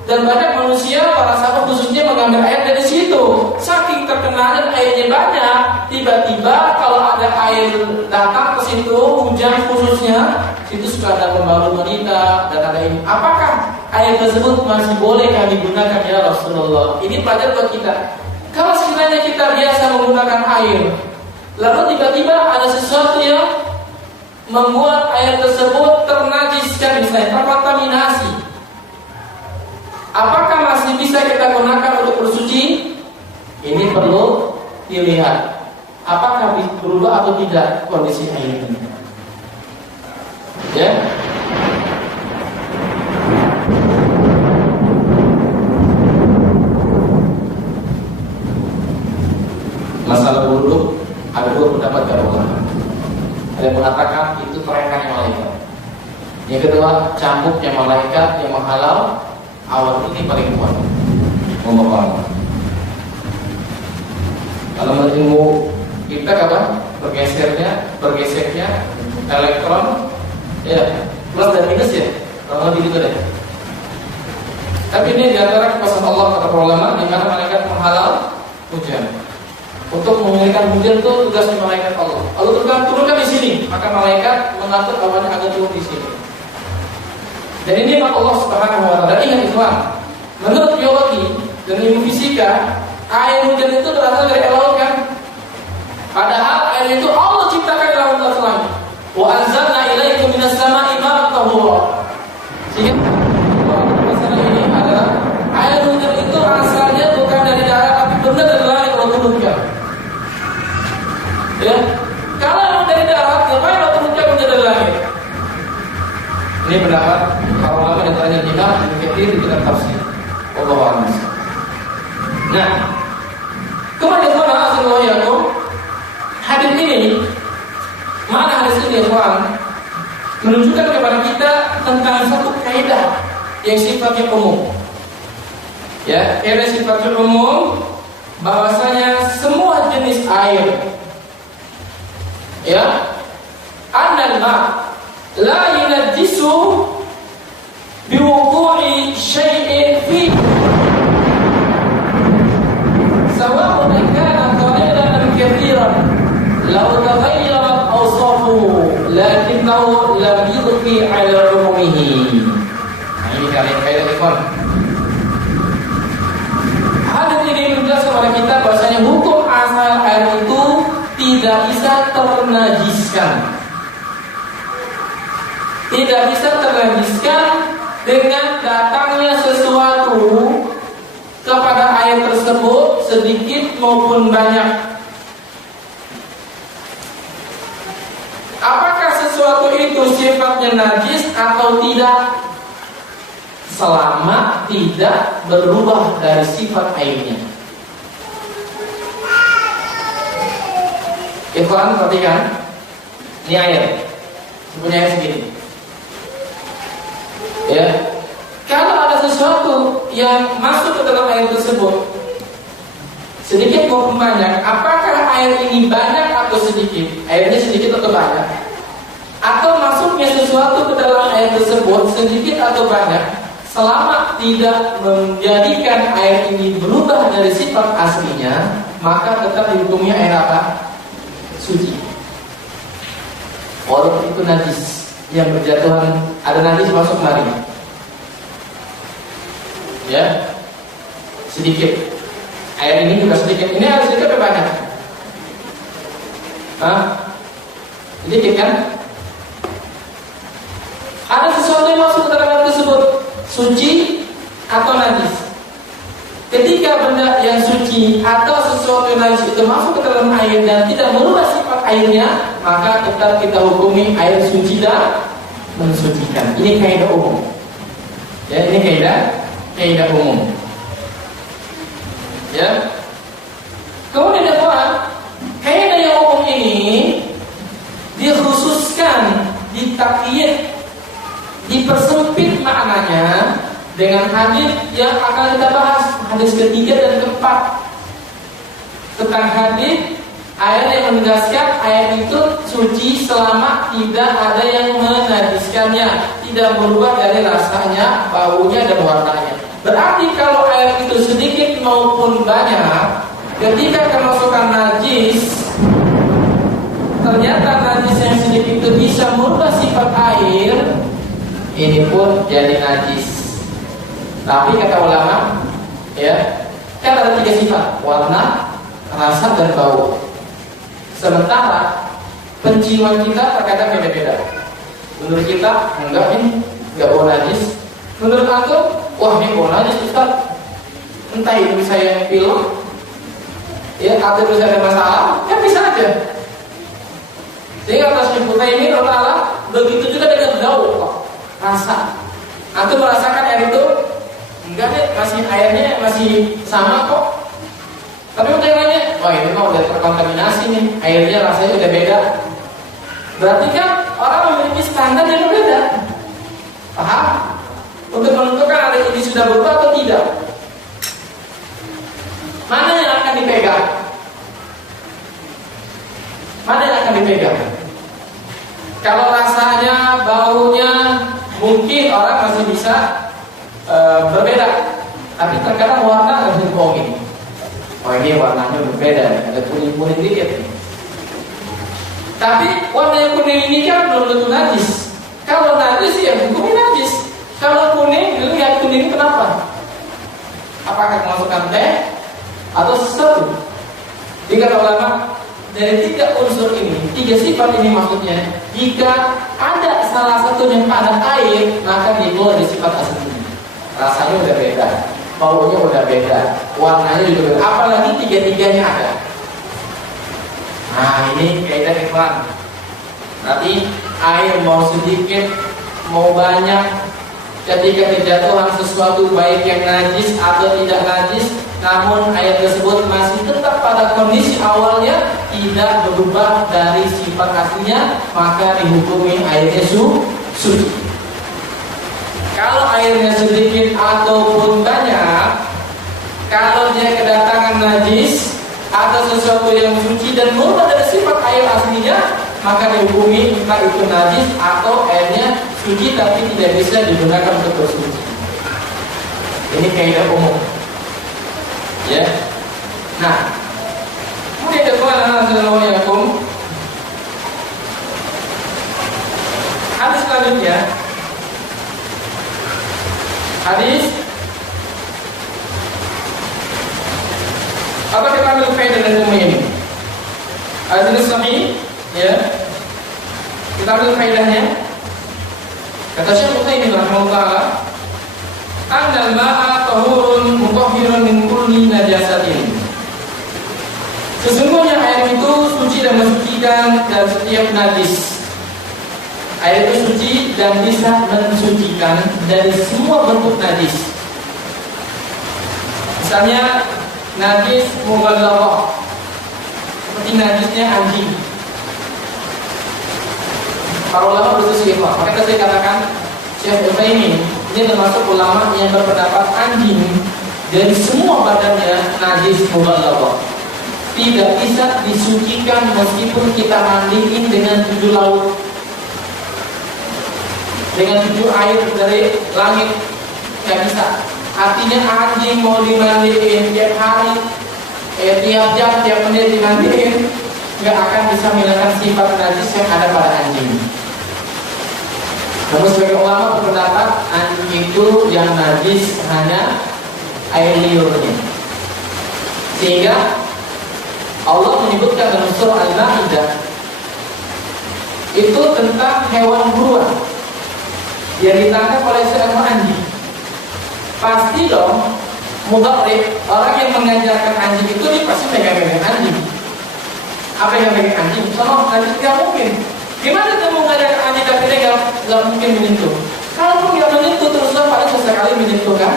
Dan banyak manusia, para sahabat khususnya mengambil air dari situ. Saking terkenal dan airnya banyak, tiba-tiba kalau ada air datang ke situ, hujan khususnya, situ suka ada pembalut wanita dan ada ini. Apakah air tersebut masih boleh kami gunakan ya Rasulullah? Ini pelajaran buat kita. Kalau sekiranya kita biasa menggunakan air, lalu tiba-tiba ada sesuatu yang membuat air tersebut ternajiskan, misalnya terkontaminasi, apakah masih bisa kita gunakan untuk bersuci? Ini perlu dilihat. Apakah berubah atau tidak kondisi air ini? Ya. Masalah wudhu ada dua pendapat dari ulama. Ada yang mengatakan itu terekannya malaikat. Yang kedua, cambuknya malaikat yang menghalau awal ini paling kuat. Ngomong-ngomong, kalau ilmu kita kapan bergesernya elektron, ya plus dan minus ya, kalau lebih gitu deh. Tapi ini diantara kuasa Allah kata ulama, di mana malaikat menghalau hujan. Untuk mengalirkan hujan itu tugasnya malaikat Allah. Allah turunkan di sini, maka malaikat mengatur awannya agar turun di sini. Dan ini memang Allah Subhanahu wa taala. Ingat ikhwan, menurut biologi dan ilmu fisika, air hujan itu berasal dari laut kan? Padahal air itu Allah ciptakan di laut selama. Wa anzalna ilaikum minas sama'i ma'an tahura. Sehingga masalah ini adalah air hujan itu asalnya bukan dari darat tapi benar dari langit Allah turunkan. Ya, kalau dari darat, ngapain Allah turunkan hujan dari langit? Ini pendapat para ulama dan tanya kita di kitab tafsir. Wallahu a'lam. Nah, kemudian mana asal yakum? Hadis ini, mana hadis ini ikhwan? Menunjukkan kepada kita tentang satu kaidah yang sifatnya umum. Ya, kaidah sifatnya umum bahwasanya semua jenis air, ya, annal ma la yunajjisu biwuqu'i syai'in fi sawa'un kana qalilan am kathiran law taghayyarat awsafuhu yubqi 'ala umumihi. Nah, ini kalian kaidah ikon. Hadis ini menjelaskan kepada kita bahwasanya hukum asal air itu tidak bisa ternajiskan. Tidak bisa ternajiskan dengan datangnya sesuatu kepada air tersebut sedikit maupun banyak. Apakah sesuatu itu sifatnya najis atau tidak? Selama tidak berubah dari sifat airnya. Ikhwan, perhatikan. Ini air. Punya air segini. Ya. Kalau ada sesuatu yang masuk ke dalam air tersebut, sedikit maupun banyak, apakah air ini banyak atau sedikit? Airnya sedikit atau banyak? Atau masuknya sesuatu ke dalam air tersebut sedikit atau banyak? Selama tidak menjadikan air ini berubah dari sifat aslinya, maka tetap dihukumnya air apa? Suci. Walaupun itu najis yang berjatuhan, ada najis masuk mari. Ya, sedikit. Air ini juga sedikit. Ini air sedikit atau banyak? Hah? Sedikit kan? Ada sesuatu yang masuk ke dalam air tersebut, suci atau najis. Ketika benda yang suci atau sesuatu yang najis itu masuk ke dalam air dan tidak merubah sifat airnya, maka tetap kita hukumi air suci dan mensucikan. Ini kaidah umum. Ya, ini kaidah umum. Ya. Kemudian teman, kaidah yang umum ini dikhususkan, ditakyid, dipersempit maknanya dengan hadis yang akan kita bahas, hadis ketiga dan keempat, tentang hadis air yang menegaskan air itu suci selama tidak ada yang menajiskannya, tidak berubah dari rasanya, baunya dan warnanya. Berarti kalau air itu sedikit maupun banyak, ketika kemasukan najis, ternyata najis yang sedikit itu bisa merubah sifat air, ini pun jadi najis. Tapi kata ulama, ya, kan ada 3 sifat: warna, rasa, dan bau. Sementara penciuman kita terkadang beda-beda. Menurut kita, enggak, ini enggak bau najis. Menurut aku, wah, ini bau najis, Ustaz. Entah itu saya yang pilek, ya, atau bisa ada masalah, kan bisa aja. Sehingga atas kita ini Allah, begitu juga dengan bau, rasa. Atau merasakan air itu, enggak deh, masih airnya masih sama kok. Tapi untuk yang lainnya, wah ini mah udah terkontaminasi nih, airnya rasanya udah beda. Berarti kan orang memiliki standar yang berbeda. Paham? Untuk menentukan air ini sudah berubah atau tidak. Mana yang akan dipegang? Mana yang akan dipegang? Kalau rasanya, baunya, mungkin orang masih bisa berbeda. Tapi terkadang warna harus dibohongin. Oh, ini warnanya berbeda, ada kuning-kuning dikit. Tapi warna yang kuning ini kan belum tentu najis. Kalau najis ya hukumnya najis. Kalau kuning, lihat kuning kenapa? Apakah kemasukan teh atau sesuatu? Jika ulama dari 3 unsur ini, 3 sifat ini maksudnya, jika ada salah satu yang pada air, maka dia keluar dari sifat aslinya. Rasanya udah beda, baunya udah beda, warnanya juga beda. Apalagi 3-3-nya ada. Nah, ini kaidah ikhwan. Berarti air mau sedikit, mau banyak, ketika kejatuhan sesuatu baik yang najis atau tidak najis, namun air tersebut masih tetap pada kondisi awalnya, tidak berubah dari sifat aslinya, maka dihukumi airnya suci. Kalau airnya sedikit ataupun banyak, kalau dia kedatangan najis atau sesuatu yang suci dan berubah dari sifat air aslinya, maka dihukumi entah itu najis atau airnya suci tapi tidak bisa digunakan untuk bersuci. Ini kaidah umum. Ya. Nah, kemudian Hadis selanjutnya, hadis. Apa kita ambil faedah dari ilmu ini? Hadis sahih, ya. Kita ambil faedahnya. Kata Syekh Utsaimin rahimahullah, "Annal ma'a tahurun mutahhirun min kulli najasatin." Sesungguhnya air itu suci dan mensucikan dari setiap najis. Air itu suci dan bisa mensucikan dari semua bentuk najis. Misalnya najis mughalladhah, seperti najisnya anjing. Para ulama berselisih, maka saya katakan Syekh Utsaimin ini termasuk ulama yang berpendapat anjing dari semua badannya najis mughalladhah, tidak bisa disucikan meskipun kita mandiin dengan 7 laut, dengan 7 air dari langit, nggak bisa. Artinya anjing mau dimandiin tiap hari, tiap jam, tiap menit dimandiin, nggak akan bisa menghilangkan sifat najis yang ada pada anjing. Namun sebagai ulama berpendapat anjing itu yang najis hanya air liurnya. Sehingga Allah menyebutkan dalam surah Al-Maidah itu tentang hewan buruan yang ditangkap oleh seekor anjing. Pasti dong, mudharib, orang yang mengajarkan anjing itu dia pasti pegang-pegang anjing. Apa yang pegang anjing? Soalnya najis tidak mungkin. Gimana kamu mengajarkan anjing tapi dia nggak mungkin menyentuh? Kalaupun dia menyentuh teruslah paling sesekali menyentuh kan?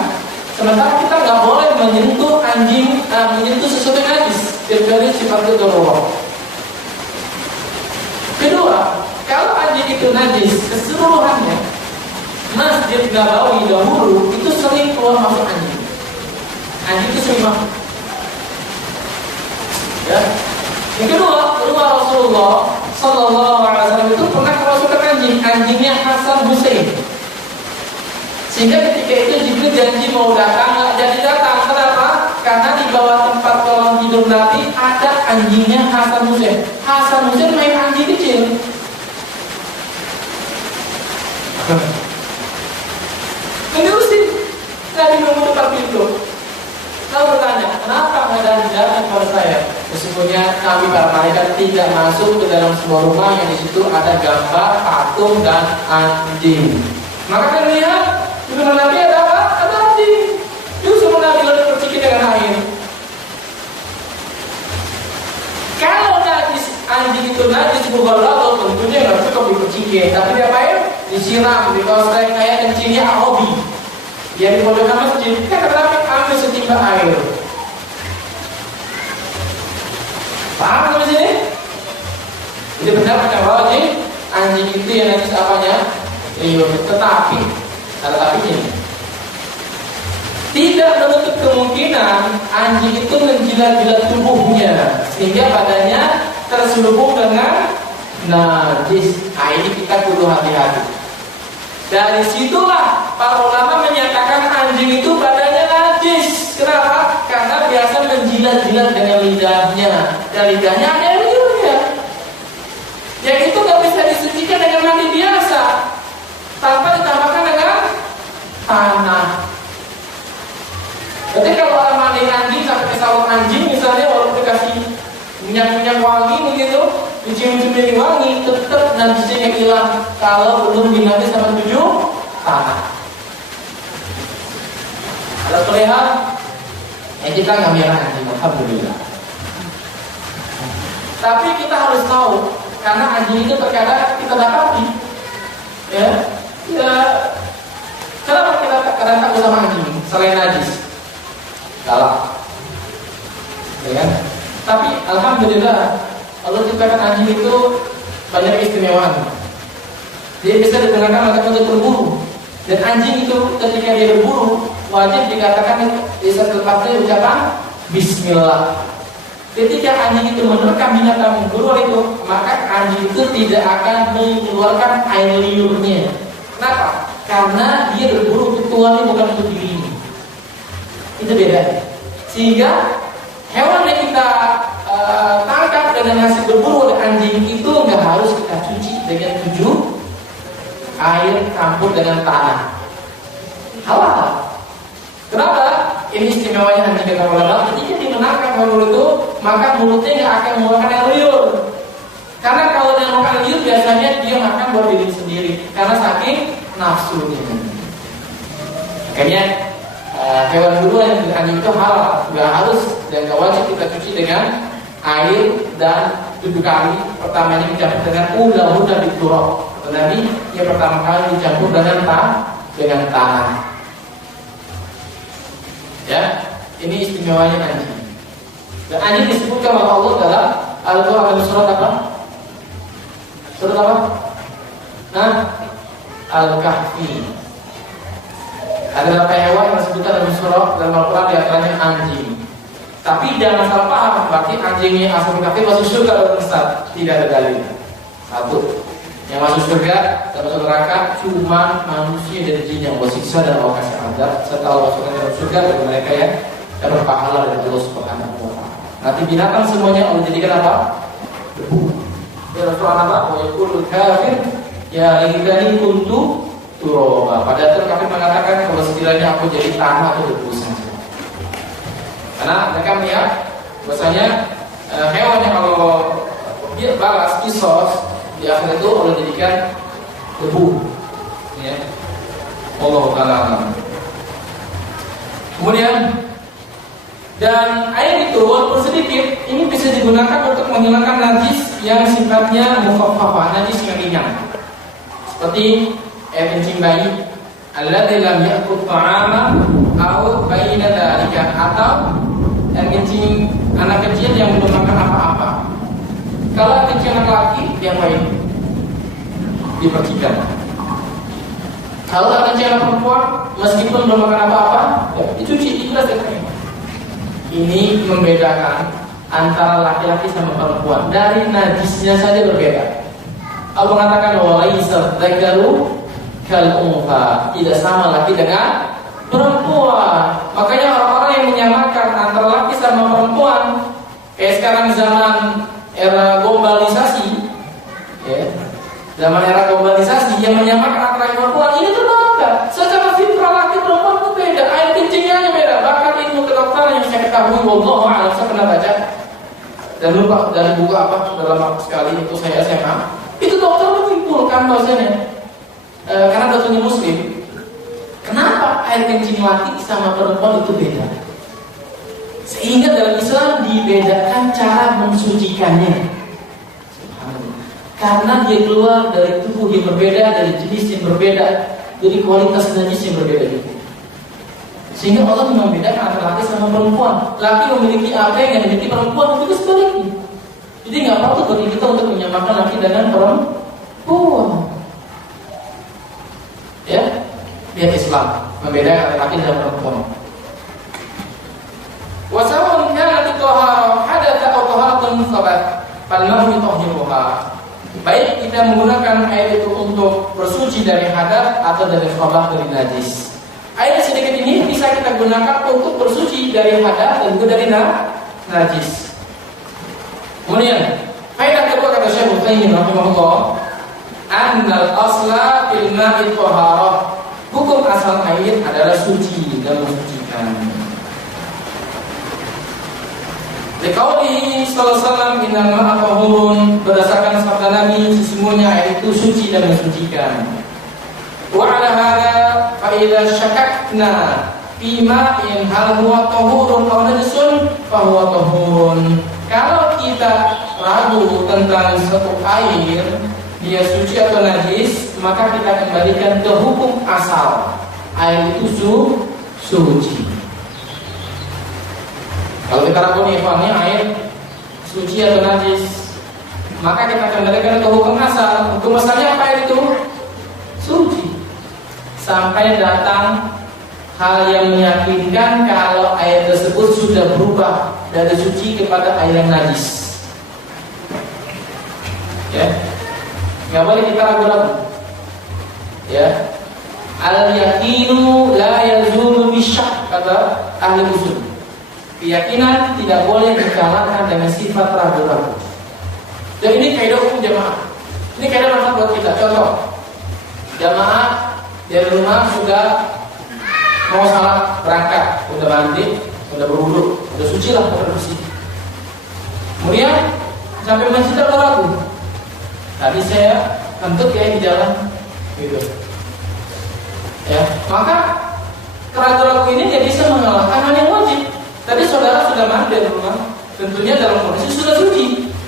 Sementara kita nggak boleh menyentuh anjing, menyentuh sesuatu yang najis kecuali sifatnya darurah. Kedua, kalau anjing itu najis keseluruhannya, Masjid Nabawi dahulu itu sering keluar masuk anjing. Anjing itu sering masuk. Ya. Yang kedua Rasulullah Sallallahu Alaihi Wasallam itu pernah kerasukan anjing, anjingnya Hasan Hussein. Sehingga ketika itu Jibril janji mau datang, nggak jadi datang. Kenapa? Karena di bawah tempat kolong tidur Nabi ada anjingnya Hasan Hussein. Hasan Hussein main anjing kecil. Menerusin Nabi nunggu depan pintu. Lalu bertanya, kenapa nggak ada datang kepada saya? Sesungguhnya kami para malaikat tidak masuk ke dalam sebuah rumah yang di situ ada gambar patung dan anjing. Maka kan lihat di rumah Nabi ada apa? Ada anjing. Justru Nabi lalu bercikir dengan air. Kalau najis anjing itu najis mughalladhah, tentunya nggak cukup dipercikir, tapi diapain? Disiram, dikostek kayak kencingnya Ahobi. Yang dibodohkan masjid, kan tetapi ambil setimba air. Paham sampai sini? Jadi benar kata bahwa anjing itu yang najis apanya? Liur. Tetapi, ada tapinya. Tidak menutup kemungkinan anjing itu menjilat-jilat tubuhnya sehingga badannya terselubung dengan najis. Nah ini kita perlu hati-hati. Dari situlah para ulama menyatakan anjing itu badannya najis. Kenapa? Karena biasa menjilat-jilat dengan lidahnya. Dan lidahnya ada liurnya. Yang itu gak bisa disucikan dengan mandi biasa tanpa ditambahkan dengan tanah. Jadi kalau orang mandi anjing sampai ke sarung anjing misalnya, walaupun dikasih minyak-minyak wangi begitu, dicium-cium wangi, tetap najisnya hilang kalau belum dimandi sama 7 tanah. Ada terlihat? Kita nggak merah anjing, alhamdulillah. Tapi kita harus tahu, karena anjing itu terkadang kita dapati, ya. Kenapa kita kadang takut sama anjing selain najis? Galak, ya kan? Tapi alhamdulillah Allah ciptakan anjing itu banyak keistimewaan. Dia bisa digunakan untuk berburu. Dan anjing itu ketika dia berburu wajib dikatakan di saat lepasnya ucapan Bismillah. Ketika anjing itu menerkam binatang berburu itu, maka anjing itu tidak akan mengeluarkan air liurnya. Kenapa? Karena dia berburu untuk tuannya bukan untuk dirinya. Itu beda. Sehingga hewan yang kita tangkap dengan hasil berburu oleh anjing itu nggak harus kita cuci dengan 7 air campur dengan tanah. Halal. Kenapa? Ini istimewanya anjing kata ulama. Ketika dimenangkan mulut itu, maka mulutnya nggak akan mengeluarkan air liur. Karena kalau dia makan liur biasanya dia makan buat diri sendiri karena saking nafsunya. Makanya hewan buruan yang anjing itu halal, nggak harus dan nggak wajib kita cuci dengan air dan 7 kali. Pertamanya dicampur dengan udah diturok. Nabi yang pertama kali dicampur dengan tanah. Ya, ini istimewanya anjing. Dan anjing disebutkan oleh Allah dalam Al-Quran surat apa? Surat apa? Al-Kahfi. Ada beberapa hewan yang disebutkan dalam surat dalam Al-Quran di antaranya anjing. Tapi jangan salah paham, berarti anjingnya asal Kahfi masuk surga atau Ustaz? Tidak ada dalil. Satu, yang masuk surga dan masuk neraka cuma manusia dan jin yang Allah siksa dan Allah kasih azab serta Allah masukkan dalam surga bagi mereka yang dapat pahala dari Allah Subhanahu wa taala. Nanti binatang semuanya Allah jadikan apa? Debu. Ya Rasulullah apa? Wa yaqulul kafir ya laitani kuntu turaba. Padahal kafir mengatakan kalau sekiranya aku jadi tanah atau debu saja. Karena mereka melihat bahwasanya hewan yang kalau dia balas kisos di akhir itu Allah jadikan debu, ya. Allah Taala. Kemudian dan air itu walaupun sedikit ini bisa digunakan untuk menghilangkan najis yang sifatnya mukhaffafah, najis yang ringan. Seperti air kencing bayi, alladzi lam ya'kul ta'ama aw baina dzalika, atau air kencing anak kecil yang belum makan apa-apa. Kalau kencing anak laki, yang lain dipercikan. Kalau kencing anak perempuan, meskipun belum makan apa-apa, ya, dicuci, dibilas dan lain. Ini membedakan antara laki-laki sama perempuan. Dari najisnya saja berbeda. Allah mengatakan walaisa dzakaru kal untha, tidak sama laki dengan perempuan. Makanya orang-orang yang menyamakan antara laki sama perempuan, kayak sekarang zaman era globalisasi, ya, zaman era globalisasi yang menyamakan antara laki perempuan ini tuh bangga. Secara fitrah laki perempuan itu beda, air kencingnya beda. Bahkan ilmu kedokteran yang saya ketahui, wallahu a'lam, saya pernah baca dan lupa dari buku apa dalam waktu sekali itu saya SMA. Itu dokter menyimpulkan bahwasanya karena dokternya Muslim, kenapa air kencing laki sama perempuan itu beda? Sehingga dalam Islam dibedakan cara mensucikannya. Karena dia keluar dari tubuh yang berbeda, dari jenis yang berbeda, dari kualitas najis yang berbeda juga. Sehingga Allah membedakan antara laki sama perempuan. Laki memiliki apa yang dimiliki perempuan, itu sebaliknya. Jadi nggak patut bagi kita untuk menyamakan laki dengan perempuan. Ya, biar Islam membedakan antara laki dan perempuan. Wasawan kana bitohara hadatha atau toharatun sabat falmahu yutahhiruha. Baik kita menggunakan air itu untuk bersuci dari hadat atau dari khabah, dari najis. Air sedikit ini bisa kita gunakan untuk bersuci dari hadat dan juga dari najis. Kemudian faedah kedua kata Syekh Utsaimin rahimahullah, annal asla fil ma'i taharah. Hukum asal air adalah suci dan mensucikan. Liqaulihi sallallahu alaihi wasallam innal ma'a tahurun, berdasarkan sabda Nabi sesungguhnya air itu suci dan mensucikan. Wa ala hadza fa idza syakakna fi ma'in hal huwa tahurun aw najisun fa huwa tahurun. Kalau kita ragu tentang satu air dia suci atau najis, maka kita kembalikan ke hukum asal. Air itu suci. Kalau kita ragu nih, air suci atau najis, maka kita kembalikan ke hukum asal. Hukum asalnya apa air itu? Suci. Sampai datang hal yang meyakinkan kalau air tersebut sudah berubah dari suci kepada air yang najis. Ya, nggak boleh kita ragu-ragu. Ya, al-yaqinu la yazulu bisyak, kata ahli usul. Keyakinan tidak boleh dikalahkan dengan sifat ragu-ragu. Dan ini kaidah hukum jamaah. Ini kaidah manfaat buat kita. Contoh, jamaah dari rumah sudah mau salat berangkat, udah mandi, udah berwudu, udah suci lah, udah bersih. Kemudian sampai masjid ada ragu. Tadi saya kentut kayak di jalan, gitu. Ya, maka keraguan ini dia bisa mengalahkan hal yang wajib. Tadi saudara sudah mandi di rumah, tentunya dalam kondisi sudah suci.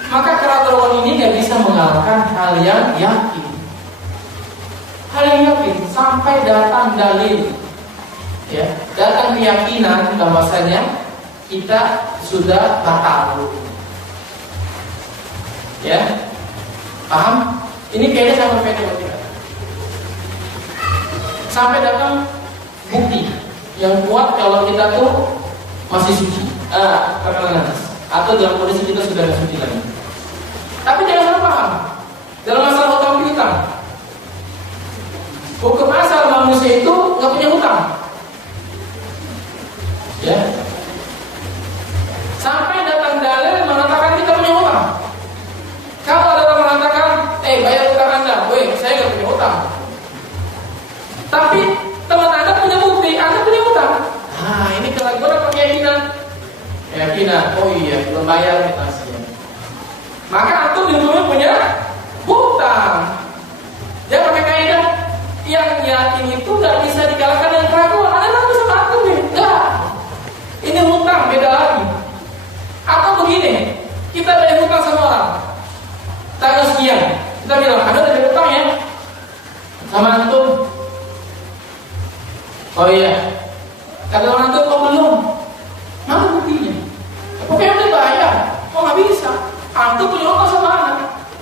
Maka keraguan ini dia bisa mengalahkan hal yang yakin. Hal yang yakin sampai datang dalil, ya, datang keyakinan bahwasanya kita sudah batal. Ya, paham? Ini kayaknya sama seperti kita. Sampai datang bukti yang kuat kalau kita tuh masih suci, terkena najis, atau dalam kondisi kita sudah tidak suci lagi. Tapi jangan salah paham dalam masalah hutang piutang. Hukum asal manusia itu nggak punya hutang, ya. Sampai datang dalil mengatakan kita punya hutang. Kalau ada orang mengatakan, bayar hutang Anda, saya nggak punya hutang. Tapi teman Anda punya bukti, Anda punya hutang. Nah, ini keraguan apa keyakinan? Keyakinan. Oh iya, belum bayar kita. Maka antum dihukumnya punya hutang. Dia pakai kaidah yang yakin itu nggak bisa dikalahkan dengan keraguan. Anda tahu sama antum nih? Enggak. Ini hutang, beda lagi. Atau begini, kita bayar hutang sama orang. Tanggal sekian, kita bilang, Anda ada hutang ya? Sama antum. Oh iya. Kata orang antum, oh belum. Mana buktinya? Pokoknya udah bayar. Oh nggak bisa. Antum punya hutang sama anak.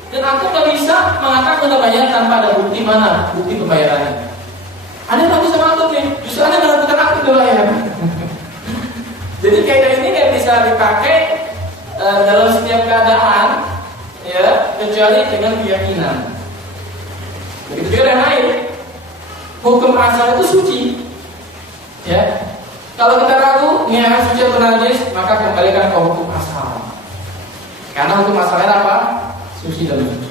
Dan antum nggak bisa mengatakan udah bayar tanpa ada bukti. Mana bukti pembayarannya? Anda tahu sama antum nih. Justru Anda melakukan antum udah bayar. Jadi kaidah ini nggak bisa dipakai dalam setiap keadaan, ya, kecuali dengan keyakinan. Begitu juga yang lain. Hukum asal itu suci, ya. Kalau kita ragu ini akan suci atau najis, maka kembalikan ke hukum asal. Karena hukum asalnya apa? Suci dan suci.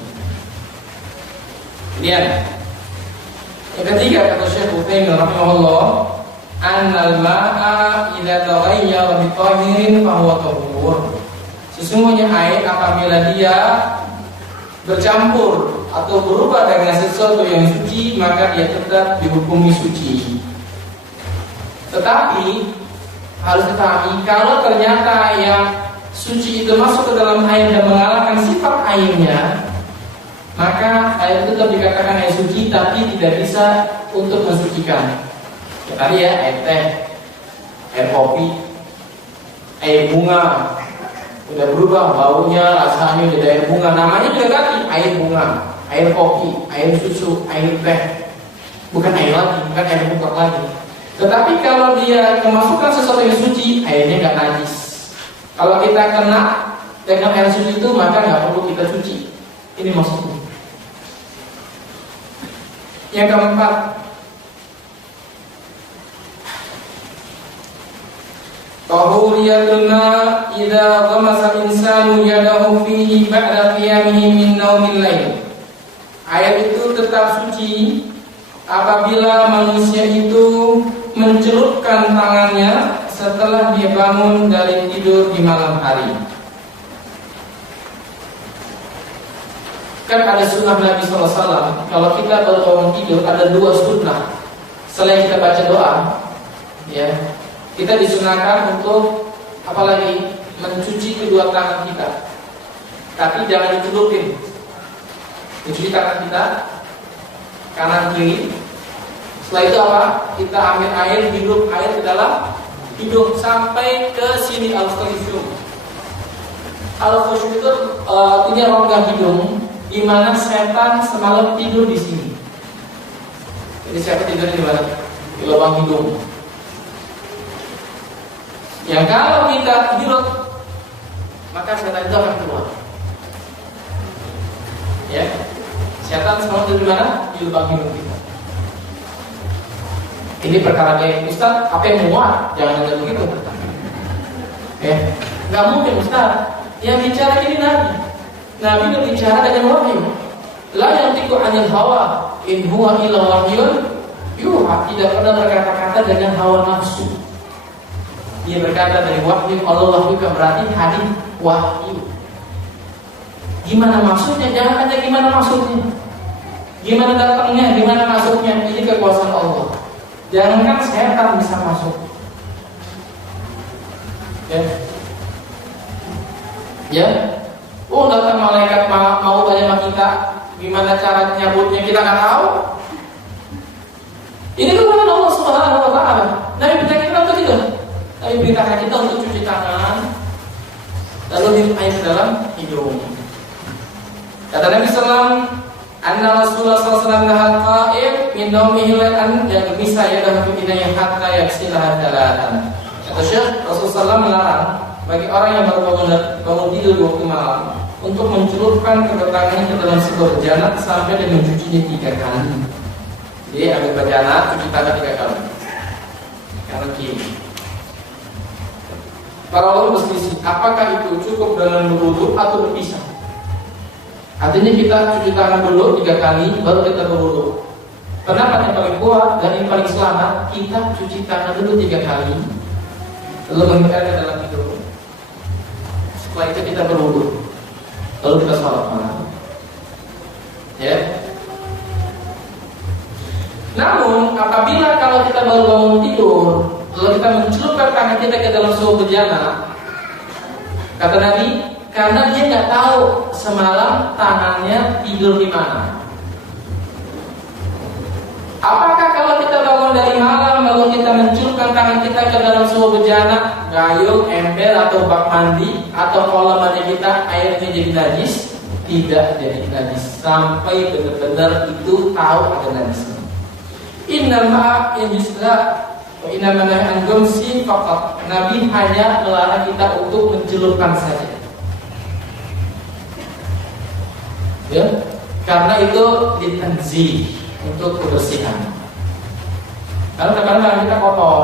Kemudian yang ketiga kata Syekh Utsaimin rahimahullah, annal ma'a idza taghayyara bi tahirin fa huwa tahur. Sesungguhnya air apabila dia bercampur atau berubah dengan sesuatu yang suci, maka dia tetap dihukumi suci. Tetapi harus dipahami, kalau ternyata yang suci itu masuk ke dalam air dan mengalahkan sifat airnya, maka air itu tetap dikatakan air suci, tapi tidak bisa untuk mensucikan. Ya, tadi ya, air teh, air kopi, air bunga, udah berubah baunya, rasanya udah air bunga, namanya juga ganti, air bunga, air kopi, air susu, air teh, bukan air lagi, bukan air bukak lagi. Tetapi kalau dia kemasukan sesuatu yang suci, airnya nggak najis. Kalau kita kena dengan air suci itu, maka nggak perlu kita cuci. Ini maksudnya. Yang keempat, tahuriyatul ma' idza ghamasa insanu yadahu fihi ba'da qiyamihi min naumil lail. Air itu tetap suci apabila manusia itu mencelupkan tangannya setelah dia bangun dari tidur di malam hari. Kan ada sunnah Nabi SAW, kalau kita baru bangun tidur ada dua sunnah. Selain kita baca doa, ya, kita disunahkan untuk apalagi mencuci kedua tangan kita. Tapi jangan dicelupin. Dicuci tangan kita kanan kiri. Setelah itu apa? Kita ambil air, hirup air ke dalam hidung sampai ke sini al-khusyu. Al-khusyu itu artinya rongga hidung, di mana setan semalam tidur di sini. Jadi setan tidur di mana? Di lubang hidung. Yang kalau kita hirup, maka setan itu akan keluar. Ya, setan semalam tidur di mana? Di lubang hidung kita. Ini perkara yang Ustaz, apa yang muat? Jangan ada begitu. Ya, nggak mungkin Ustaz. Yang bicara ini Nabi. Nabi berbicara dengan wahyu. La yantiqu 'anil hawa in huwa illa wahyun yuha, tidak pernah berkata-kata dengan hawa nafsu. Dia berkata dari wahyu, Allah wahyukan, berarti hadis wahyu. Gimana maksudnya? Jangan tanya gimana maksudnya, gimana datangnya, gimana masuknya. Ini kekuasaan Allah. Jangankan setan bisa masuk. Ya. Oh, datang malaikat mau tanya sama kita, gimana cara nyabutnya, kita nggak tahu. Ini kekuasaan Allah Subhanahu wa Ta'ala. Nabi perintahkan kita untuk tidak. Nabi perintahkan kita untuk cuci tangan, lalu minum air ke dalam hidung. Kata Nabi Sallam, Anna Rasulullah SAW nahal qa'im min naumihi an yaghmisa yadahu fi inayhi hatta yaghsilaha thalathan. Kata Syekh, Rasulullah SAW melarang bagi orang yang baru bangun tidur waktu malam untuk mencelupkan kedua tangannya ke dalam sebuah bejana sampai dia mencucinya 3 kali. Jadi ambil bejana, cuci tangan 3 kali. Kanan kiri. Para ulama berselisih, apakah itu cukup dengan berwudu atau berpisah? Artinya kita cuci tangan dulu 3 kali, baru kita berwudu. Pendapat yang paling kuat dan yang paling selamat, kita cuci tangan dulu 3 kali, lalu mengikat ke dalam hidung. Setelah itu kita berwudu, lalu kita sholat malam. Ya. Namun apabila kalau kita baru bangun tidur, lalu kita mencelupkan tangan kita ke dalam sebuah bejana, kata Nabi, karena dia nggak tahu semalam tangannya tidur di mana. Apakah kalau kita bangun dari malam lalu kita mencelupkan tangan kita ke dalam sebuah bejana, gayung, ember atau bak mandi atau kolam mandi kita, airnya jadi najis? Tidak jadi najis sampai benar-benar itu tahu ada najisnya. Innal ma'a yajislah wa innama nahy an gumsi faqat. Nabi hanya melarang kita untuk mencelupkan saja. Ya, karena itu ditanzih, untuk kebersihan. Karena kadang-kadang kita kotor.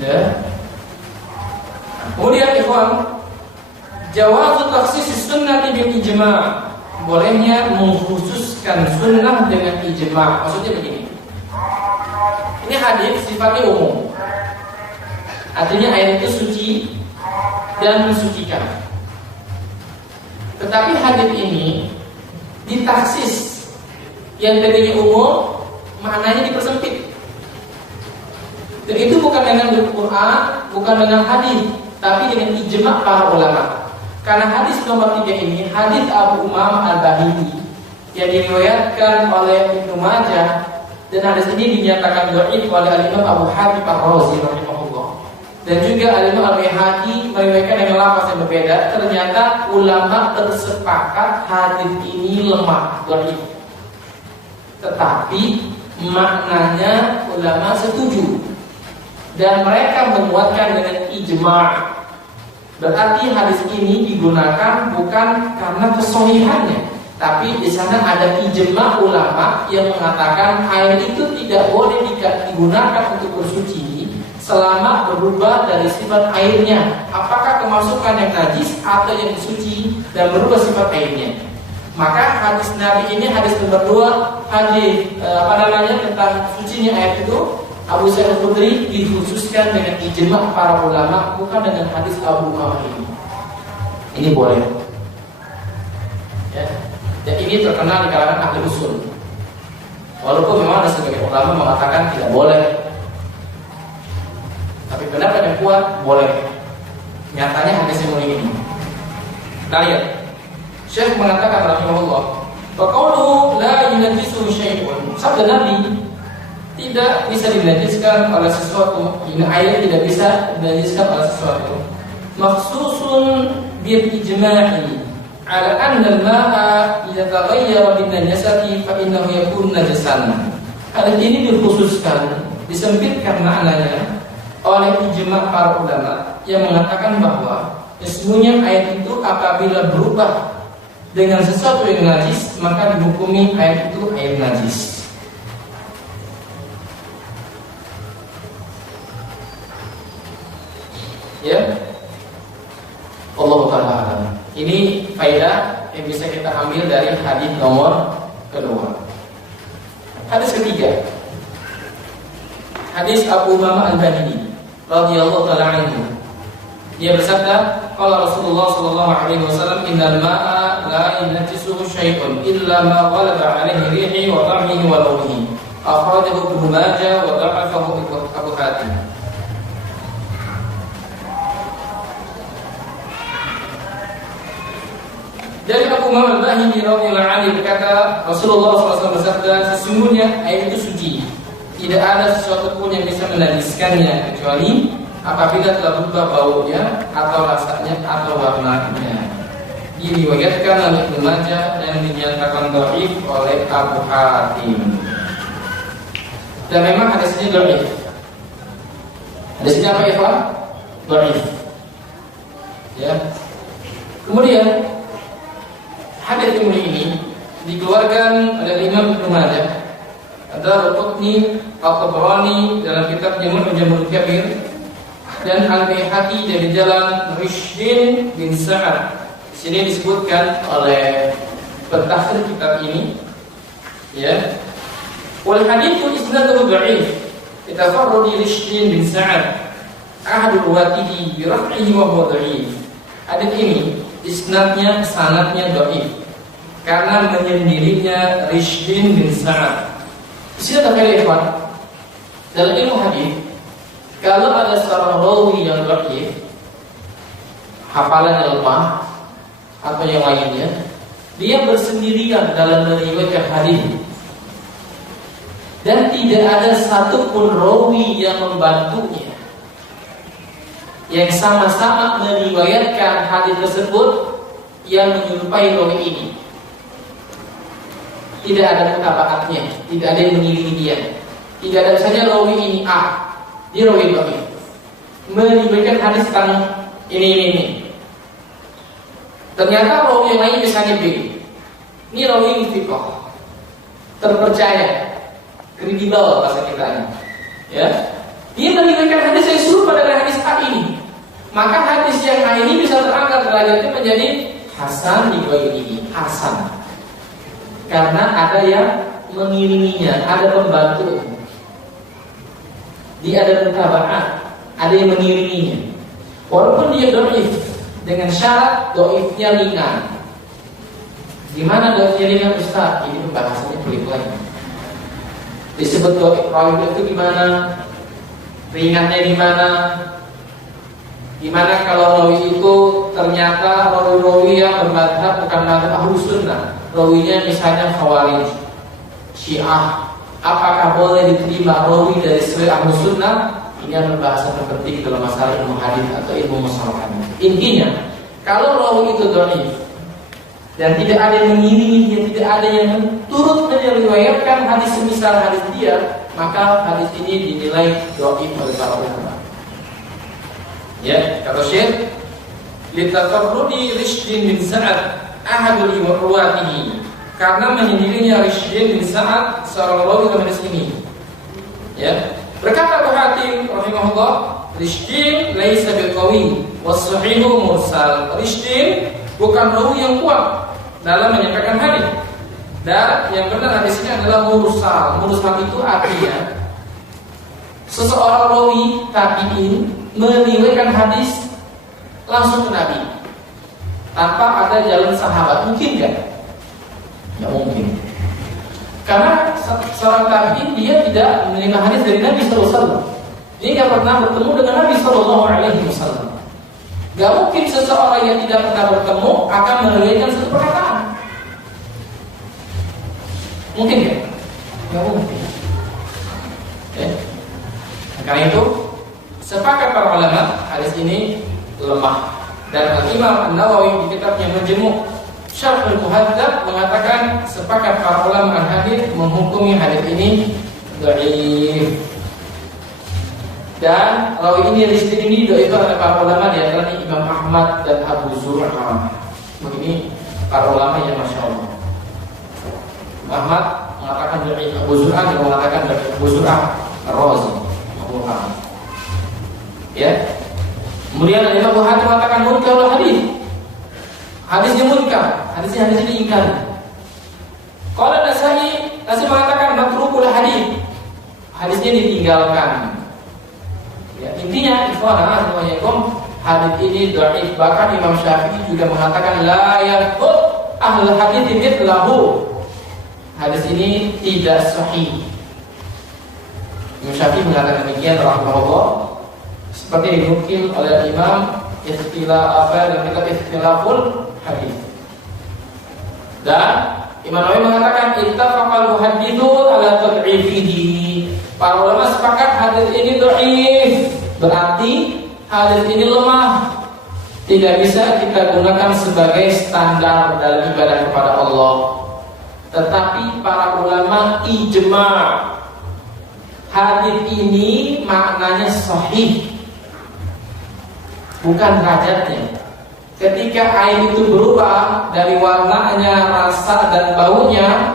Ya. Kemudian ikhwan, jawazu takhsis sunnah bil ijma'. Bolehnya mengkhususkan sunnah dengan ijma'. Maksudnya begini. Ini hadis sifatnya umum. Artinya air itu suci dan mensucikan. Tetapi hadis ini ditaksis, yang tadinya umum maknanya dipersempit. Dan itu bukan dengan Al-Quran, bukan dengan hadis, tapi dengan ijma' para ulama. Karena hadis nomor 3 ini hadis Abu Umamah Al-Bahili yang diriwayatkan oleh Ibnu Majah, dan hadis ini dinyatakan dhaif oleh Al-Imam Abu Hatim Ar-Razi rahimahullah. Dan juga Al-Imam Al-Baihaqi meriwayatkan dengan lafaz yang berbeda. Ternyata ulama bersepakat hadis ini lemah, dhaif. Tetapi maknanya ulama setuju dan mereka menguatkan dengan ijma'. Berarti hadis ini digunakan bukan karena kesohihannya, tapi di sana ada ijma' ulama yang mengatakan air itu tidak boleh digunakan untuk bersuci selama berubah dari sifat airnya, apakah kemasukan yang najis atau yang suci dan berubah sifat airnya. Maka hadis Nabi ini hadis nomor 2, hadis tentang sucinya air itu Abu Sa'id Al-Khudri dikhususkan dengan ijma' para ulama, bukan dengan hadis Abu Umamah ini. Ini boleh. Ya. Dan ini terkenal di kalangan ahli usul. Walaupun memang ada sebagian ulama mengatakan tidak boleh, tapi pendapat yang kuat boleh. Nyatanya hadis yang ini. Kita lihat. Syekh mengatakan rahimahullah, wa qawluhu la yunajjisu syai'un. Sabda Nabi, tidak bisa dinajiskan oleh sesuatu. Ini air tidak bisa dinajiskan oleh sesuatu. Makhsusun bil ijma'i ala anna al-ma'a idza taghayyara bin najasati fa innahu yakun najasan. Hadis ini dikhususkan, disempitkan maknanya oleh ijma' para ulama yang mengatakan bahwa sesungguhnya air itu apabila berubah dengan sesuatu yang najis, maka dihukumi air itu air najis. Ya, Allah Ta'ala. Ini faedah yang bisa kita ambil dari hadis nomor kedua. Hadis ketiga, hadis Abu Umamah Al-Bahili radhiyallahu taala anhu. Dia bersabda, qala Rasulullah sallallahu alaihi wasallam, innal ma'a la yanjisuhu syai'un illa ma ghalaba 'alaihi rihi wa ta'mihi wa lawnihi. Akhrajahu Ibnu Majah wa da'afahu Abu Hatim. Dari Abu Umamah Al-Bahili radhiyallahu anhu berkata, Rasulullah SAW bersabda, sesungguhnya air itu suci. Tidak ada sesuatu pun yang bisa menajiskannya kecuali apabila telah berubah baunya atau rasanya atau warnanya. Diriwayatkan oleh Ibnu Majah dan dinyatakan dhaif oleh Abu Hatim. Dan memang hadis ini dhaif. Hadisnya apa ya Pak? Dhaif. Ya. Kemudian hadis ini dikeluarkan oleh Imam Ibnu Majah, Ad-Darqutni, At-Tabrani dalam kitabnya Mu'jamul Kabir, dan Al-Baihaqi dari jalan Rishdin bin Sa'ad. Di sini disebutkan oleh pentafsir kitab ini, ya. Wal haditsu isnaduhu dha'if. Itafarrudi Rishdin bin Sa'ad ahadu ruwatihi bi raf'ihi wa huwa dha'if. Hadits ini isnadnya, sanadnya dhaif karena menyendirinya Rishdin bin Sa'ad. Di sini terkait ikhwan, dalam ilmu hadis, kalau ada seorang rawi yang dhaif, hafalannya lemah atau yang lainnya, dia bersendirian dalam meriwayatkan hadis dan tidak ada satupun rawi yang membantunya, yang sama-sama meriwayatkan hadis tersebut yang menyerupai rawi ini. Tidak ada mutabaatnya, tidak ada yang mengiringi dia. Tidak ada saja rawi ini A, dia rawi dhaif, meriwayatkan hadis tentang ini. Ternyata rawi yang lain misalnya B, ini rawi thiqah, terpercaya, kredibel bahasa kita ini. Ya, dia meriwayatkan hadis yang serupa dengan hadis A ini, maka hadis yang A ini bisa terangkat derajatnya menjadi hasan di ghairihi, hasan, karena ada yang mengiringinya, ada pembantu. Dia ada mutaba'ah, ada yang mengiringinya. Walaupun dia dhaif, dengan syarat dhaifnya ringan. Gimana dhaifnya ringan Ustaz? Ini pembahasannya pelan-pelan. Disebut dhaif rawi itu gimana? Ringannya di mana? Gimana kalau rawi itu ternyata rawi-rawi yang bermadhab bukan madhab Ahlus Sunnah, rawinya misalnya Khawarij, Syiah, apakah boleh diterima rawi dari selain Ahlus Sunnah? Ini adalah bahasan terpenting dalam masalah ilmu hadis atau ilmu masalah. Intinya, kalau rawi itu dhaif dan tidak ada yang mengiringi dia, tidak ada yang turut meriwayatkan hadis semisal hadis dia, maka hadis ini dinilai dhaif oleh para ulama. Ya, kata Syekh, litafarrudi Rishdin bin Sa'ad ahadul ruwatihi, karena menyendirinya Rishdin bin Sa'ad seorang rawi dalam hadis ini. Ya, berkata Abu Hatim rahimahullah, Rishdin laisa biqawi was sahihu mursal. Rishdin bukan rawi yang kuat dalam menyampaikan hadis, dan yang benar hadis ini adalah mursal. Mursal itu artinya seseorang rawi tabi'in meriwayatkan hadis langsung ke Nabi tanpa ada jalan sahabat. Mungkin kan? Ya mungkin. Karena seorang tabi'in dia tidak menerima hadis dari Nabi SAW. Dia tidak pernah bertemu dengan Nabi SAW. Gak mungkin seseorang yang tidak pernah bertemu akan meriwayatkan satu perkataan. Mungkin kan? Gak mungkin. Ya. Karena itu sepakat para ulama hadis ini lemah, dan Imam An-Nawawi di kitabnya Majmu' Syarh Al-Muhadzab mengatakan sepakat para ulama hadis menghukumi hadis ini dhaif. Dan rawi ini Rishdin ini dhaif oleh para ulama, di antaranya Imam Ahmad dan Abu Zur'ah. Begini para ulama yang masya Allah. Ahmad mengatakan dhaif, Abu Zur'ah juga mengatakan dhaif. Abu Zur'ah Ar-Razi, Abu Hamid. Ya. Kemudian Imam Abu Hatim mengatakan munkar hadis. Hadisnya munkar. hadis ini ingkari. Kalau Nasai mengatakan matrukul hadis, hadisnya ditinggalkan. Ya, intinya ikhwan semuanya hadis ini dhaif. Bahkan Imam Syafi'i juga mengatakan la yaqut ahlul hadis mithlahu. Hadis ini tidak sahih. Imam Syafi'i mengatakan demikian rahimahullah, seperti dinukil oleh Imam dalam kitab Ikhtilaful Hadis. Dan Imam Nawawi mengatakan ittafaqal muhadditsun ala tad'ifihi. Para ulama sepakat hadis ini dhaif, berarti hadis ini lemah, tidak bisa kita gunakan sebagai standar dalam ibadah kepada Allah. Tetapi para ulama ijma' hadis ini maknanya sahih, bukan derajatnya. Ketika air itu berubah dari warnanya, rasa dan baunya,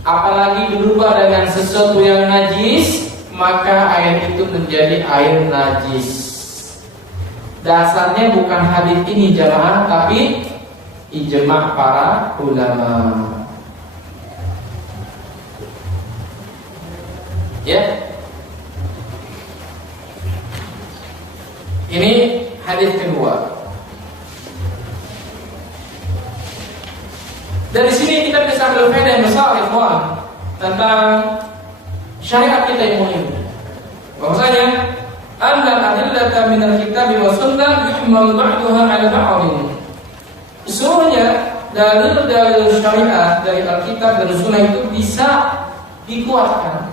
apalagi berubah dengan sesuatu yang najis, maka air itu menjadi air najis. Dasarnya bukan hadis ini jamaah, tapi ijma' para ulama. Ya, ini hadis kedua. Dari sini kita bisa ambil faedah yang besar, ikhwan, tentang syariat kita yang mulia. Bahwasanya anna adillata min al-kitab wa sunnah yuhmal ba'daha 'ala ba'd. Sesungguhnya dalil-dalil syariat dari Alkitab dan Sunnah itu bisa dikuatkan,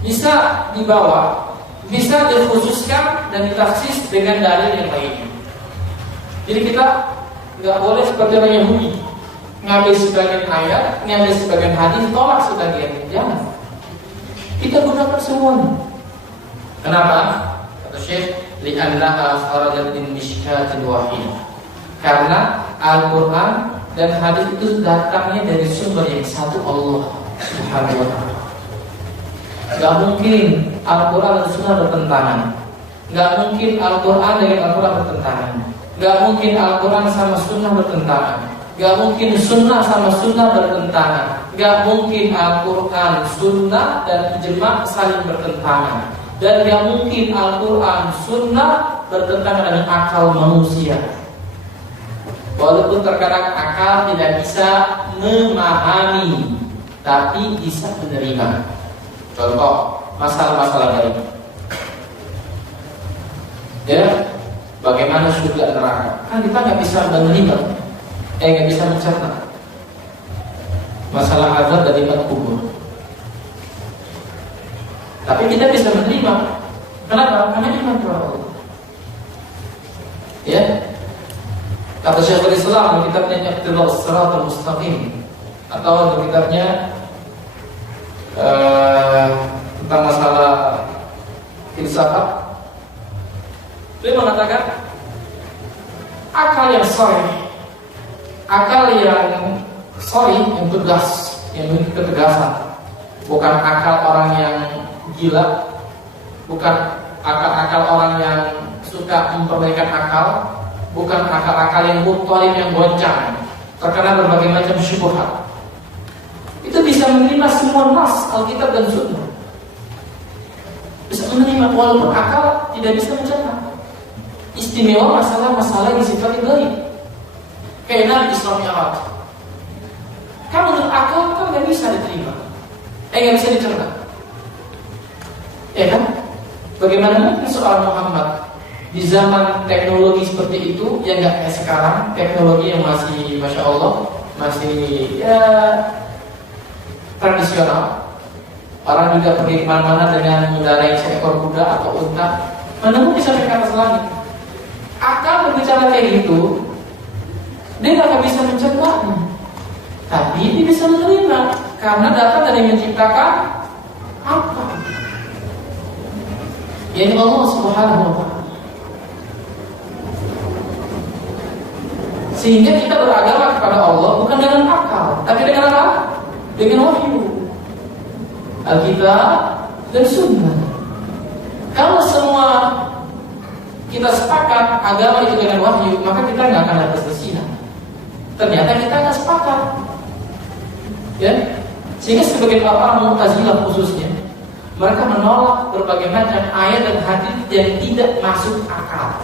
bisa dibawa, bisa dikhususkan dan ditafsir dengan dalil yang lainnya. Jadi kita nggak boleh seperti orang Yahudi, ngambil sebagian ayat, ngambil sebagian hadis, tolak sebagian. Jangan. Kita gunakan semuanya. Kenapa? Kata Syekh, li'annaha kharajat min mishkatin wahidah. Karena Al-Quran dan hadis itu datangnya dari sumber yang satu, Allah Subhanahu wa ta'ala. Gak mungkin Al-Quran dan Sunnah bertentangan. Gak mungkin Al-Quran dengan Al-Quran bertentangan. Gak mungkin Al-Quran sama Sunnah bertentangan. Gak mungkin Sunnah sama Sunnah bertentangan. Gak mungkin Al-Quran, Sunnah dan ijma' saling bertentangan. Dan gak mungkin Al-Quran, Sunnah bertentangan dengan akal manusia. Walaupun terkadang akal tidak bisa memahami, tapi bisa menerima. Contoh, masalah-masalah lain. Ya, bagaimana surga neraka? Kan kita nggak bisa menerima, nggak bisa mencerna. Masalah azab dan nikmat kubur. Tapi kita bisa menerima. Kenapa? Karena iman kepada Allah. Ya. Kata Syekhul Islam dalam kitabnya Iqtida'us Shiratal Mustaqim, atau dalam kitabnya tentang masalah filsafat, dia mengatakan akal yang sahih, akal yang sahih, yang tegas, yang memiliki ketegasan, bukan akal orang yang gila, bukan akal-akal orang yang suka mempermainkan akal, bukan akal-akal yang muttalib, yang goncang, terkena berbagai macam syubhat. Itu bisa menerima semua nas Alkitab dan Sunnah. Bisa menerima walaupun akal tidak bisa mencerna. Istimewa masalah-masalah yang sifatnya gaib. Kayak Nabi Isra Mi'raj. Kan menurut akal kan nggak bisa diterima, nggak bisa dicerna. Ya kan? Bagaimana mungkin seorang Muhammad di zaman teknologi seperti itu, yang nggak kayak sekarang, teknologi yang masih, masya Allah, masih ya tradisional. Orang juga pergi kemana-mana dengan mengendarai seekor kuda atau unta, menemui bisa ke atas langit. Akal berbicara kayak gitu, dia nggak bisa mencernanya, tapi dia bisa menerima karena datang dari menciptakan apa? Yaitu Allah Subhanahu wa ta'ala. Sehingga kita beragama kepada Allah bukan dengan akal, tapi dengan apa? Dengan wahyu, Alkitab dan Sunnah. Kalau semua kita sepakat agama itu dengan wahyu, maka kita nggak akan ada perselisihan. Ternyata kita nggak sepakat, ya. Sehingga sebagian orang Mu'tazilah khususnya, mereka menolak berbagai macam ayat dan hadis yang tidak masuk akal.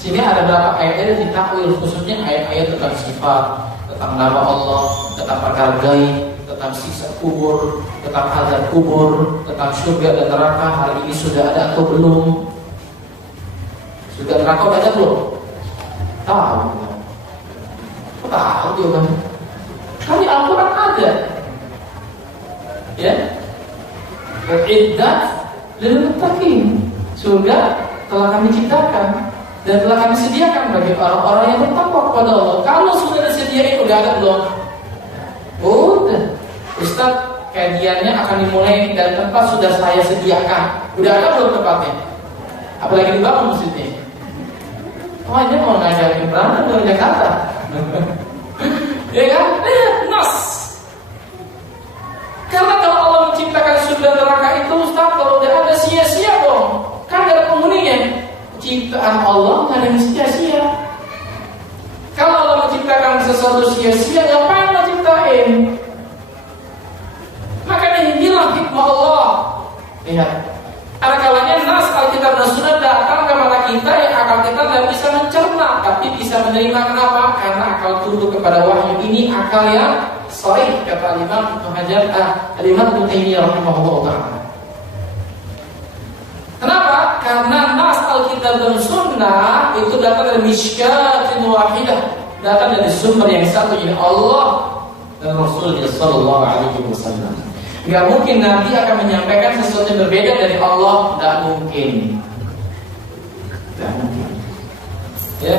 Sehingga ada beberapa ayat-ayat yang ditakwil, khususnya ayat-ayat tentang sifat, tentang nama Allah, tentang perkara gaib, tentang siksa kubur, tentang azab kubur, tentang surga dan neraka hari ini sudah ada atau belum? Surga neraka udah ada belum? Tahu. Tahu juga. Kan di Al-Quran ada. Ya. Uiddat lil muttaqin. Surga telah kami ciptakan dan telah kami sediakan bagi orang-orang yang bertakwa kepada Allah. Kalau sudah disediakan, udah ada belum? Udah. Ustaz, kajiannya akan dimulai dan tempat sudah saya sediakan. Udah ada belum tempatnya? Apalagi dibangun masjidnya. Oh, ini mau ngajarin berantem dari Jakarta. Ya kan? Nas. Karena kalau Allah menciptakan surga neraka itu, Ustaz, kalau udah ada sia-sia dong. Kan gak ada penghuninya. Ciptaan Allah gak ada yang sia-sia. Kalau Allah menciptakan sesuatu sia-sia, ngapain Allah ciptain? Makanya hilang hikmah Allah. Lihat, ada kalanya nas Alkitab dan Sunnah datang kepada kita yang akal kita tidak bisa mencerna, tapi bisa menerima. Kenapa? Karena akal tunduk kepada wahyu. Ini akal yang sahih, kata Imam Ibnu Hajar, Imam Ibnu Taimiyah rahimahullah ta'ala. Kenapa? Karena nas Alkitab dan Sunnah itu datang dari mishkatin wahidah, datang dari sumber yang satu, ini Allah dan Rasulullah sallallahu alaihi wasallam. Gak mungkin Nabi akan menyampaikan sesuatu yang berbeda dari Allah. Gak mungkin. Gak mungkin. Ya.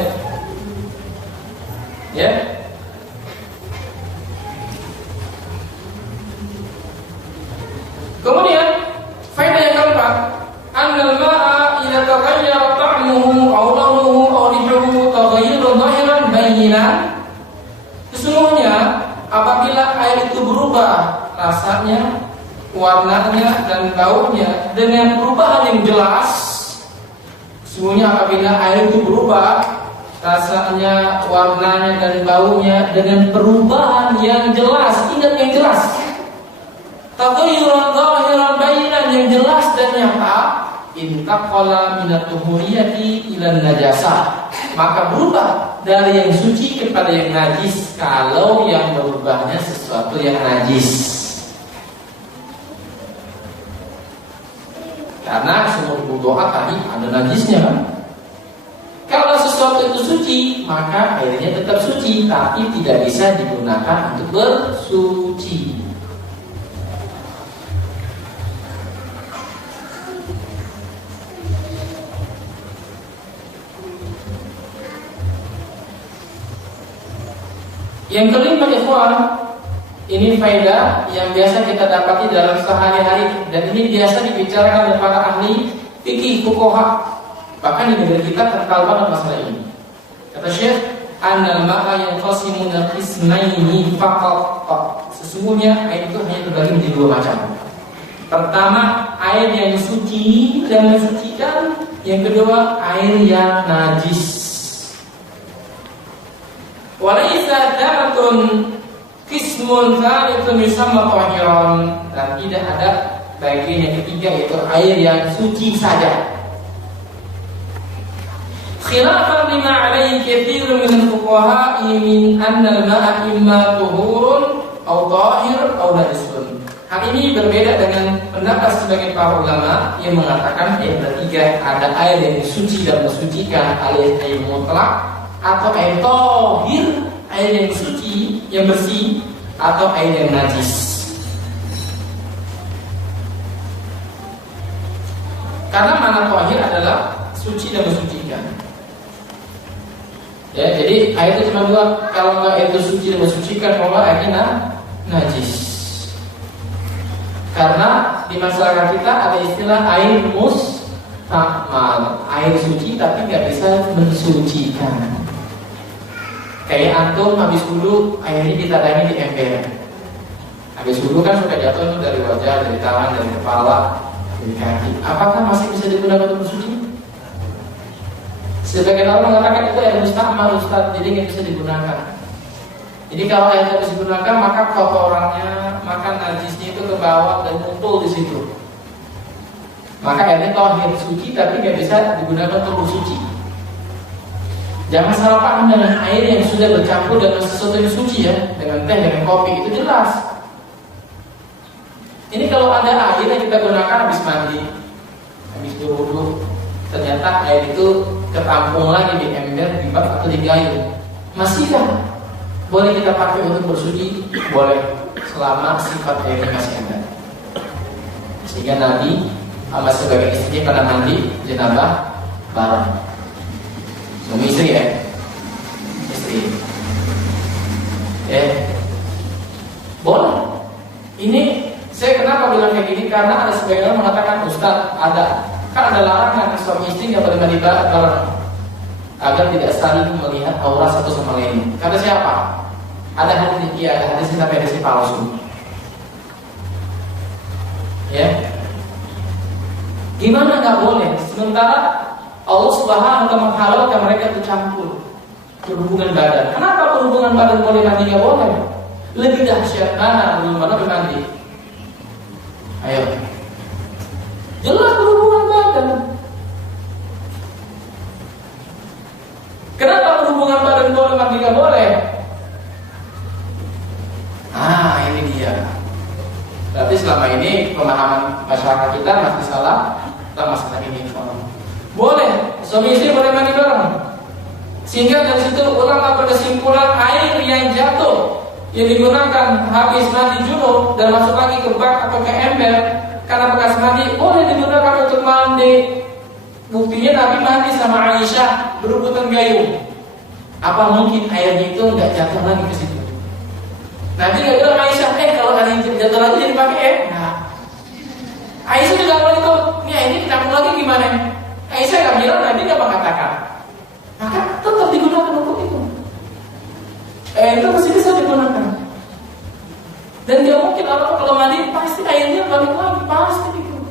Ya. Kemudian faedah yang keempat, annal ma'a idza taghayyara ta'muhu aw launuhu aw rihuhu taghayyuran dhahiran bayyinan. Sesungguhnya apabila air itu berubah rasanya, warnanya dan baunya dengan perubahan yang jelas. Sesungguhnya apabila air itu berubah rasanya, warnanya dan baunya dengan perubahan yang jelas. Ingat yang jelas. Taghayyuran dhahiran bayyinan, yang jelas dan nyata. Intaqala minat tuhuriyati ila najasah, maka berubah dari yang suci kepada yang najis kalau yang berubahnya sesuatu yang najis. Karena semua doa tadi ada najisnya kan? Kalau sesuatu itu suci, maka airnya tetap suci, tapi tidak bisa digunakan untuk bersuci. Yang kelima, ikhwan, ini faedah yang biasa kita dapati dalam sehari-hari, dan ini biasa dibicarakan oleh para ahli fikih fuqaha. Bahkan di negeri kita terkenal banget masalah ini. Kata Syekh, annal ma'a yanqasimu qismaini faqat. Sesungguhnya air itu hanya terbagi menjadi dua macam. Pertama, air yang suci dan mensucikan. Yang kedua, air yang najis. Walaisa damatun qismun tsalitsun yusamma tahiran, dan tidak ada bagian yang ketiga yaitu air yang suci saja. Khilafan lima alaihi katsirun min al-fuqaha min anna al-ma'a imma tuhurun aw tahir aw najisun. Hal ini berbeda dengan pendapat sebagian para ulama yang mengatakan yang ketiga ada air yang suci dan mensucikan, air mutlak, atau air tahir, air yang suci, yang bersih, atau air yang najis. Karena mana tahir adalah suci dan mensucikan. Ya, jadi air itu cuma dua. Kalau nggak air itu suci dan mensucikan, kalau airnya najis. Karena di masyarakat kita ada istilah air mustakmal, air suci tapi nggak bisa mensucikan. Kayak antum habis wudu, airnya ditadangi di ember. Habis wudu kan sudah jatuh dari wajah, dari tangan, dari kepala, dari kaki. Apakah masih bisa digunakan untuk bersuci? Sebagian orang mengatakan itu air musta'mal Ustaz, jadi nggak bisa digunakan. Jadi kalau air tidak bisa digunakan, maka kotorannya, maka najisnya itu ke bawah dan ngumpul di situ. Maka airnya tahir suci, tapi nggak bisa digunakan untuk bersuci. Jangan salah paham dengan air yang sudah bercampur dengan sesuatu yang suci ya, dengan teh, dengan kopi, itu jelas. Ini kalau ada air yang kita gunakan habis mandi, habis berwudu, ternyata air itu ketampung lagi di ember, di bak atau di gayung, masihkah boleh kita pakai untuk bersuci? Boleh, selama sifat airnya masih ada. Sehingga Nabi sama sebagai istrinya pernah mandi jenabah bareng. Suami istri ya, istri. Boleh. Ini saya kenapa bilang kayak gini? Karena ada sebagian orang mengatakan Ustaz, kan ada larangan suami istri nggak boleh mandi bareng agar tidak saling melihat aura satu sama lain. Kata siapa? Ada hadis, iya ada hadis tapi hadis palsu. Ya, gimana nggak boleh? Sementara Allah Subhanahu wa taala menghalalkan mereka bercampur berhubungan badan. Kenapa berhubungan badan boleh mandi nggak boleh? Lebih dahsyat mana berhubungan badan mandi? Ayo, jelas berhubungan badan. Kenapa berhubungan badan boleh mandi nggak boleh? Ini dia. Berarti selama ini pemahaman masyarakat kita masih salah tentang masalah ini. Boleh, suami istri boleh mandi bareng. Sehingga dari situ ulama berkesimpulan air yang jatuh yang digunakan habis mandi junub dan masuk lagi ke bak atau ke ember karena bekas mandi boleh digunakan untuk mandi. Buktinya Nabi mandi sama Aisyah berebutan gayung. Apa mungkin airnya itu nggak jatuh lagi ke situ? Nabi nggak bilang Aisyah, kalau ada yang jatuh lagi jadi pakai Nah, Aisyah juga bilang itu, ini dicampur lagi gimana? Aisyah nggak bilang, Nabi nggak mengatakan. Maka tetap digunakan untuk itu. Itu masih bisa digunakan. Dan dia mungkin orang kalau mandi pasti airnya balik lagi, pasti gitu.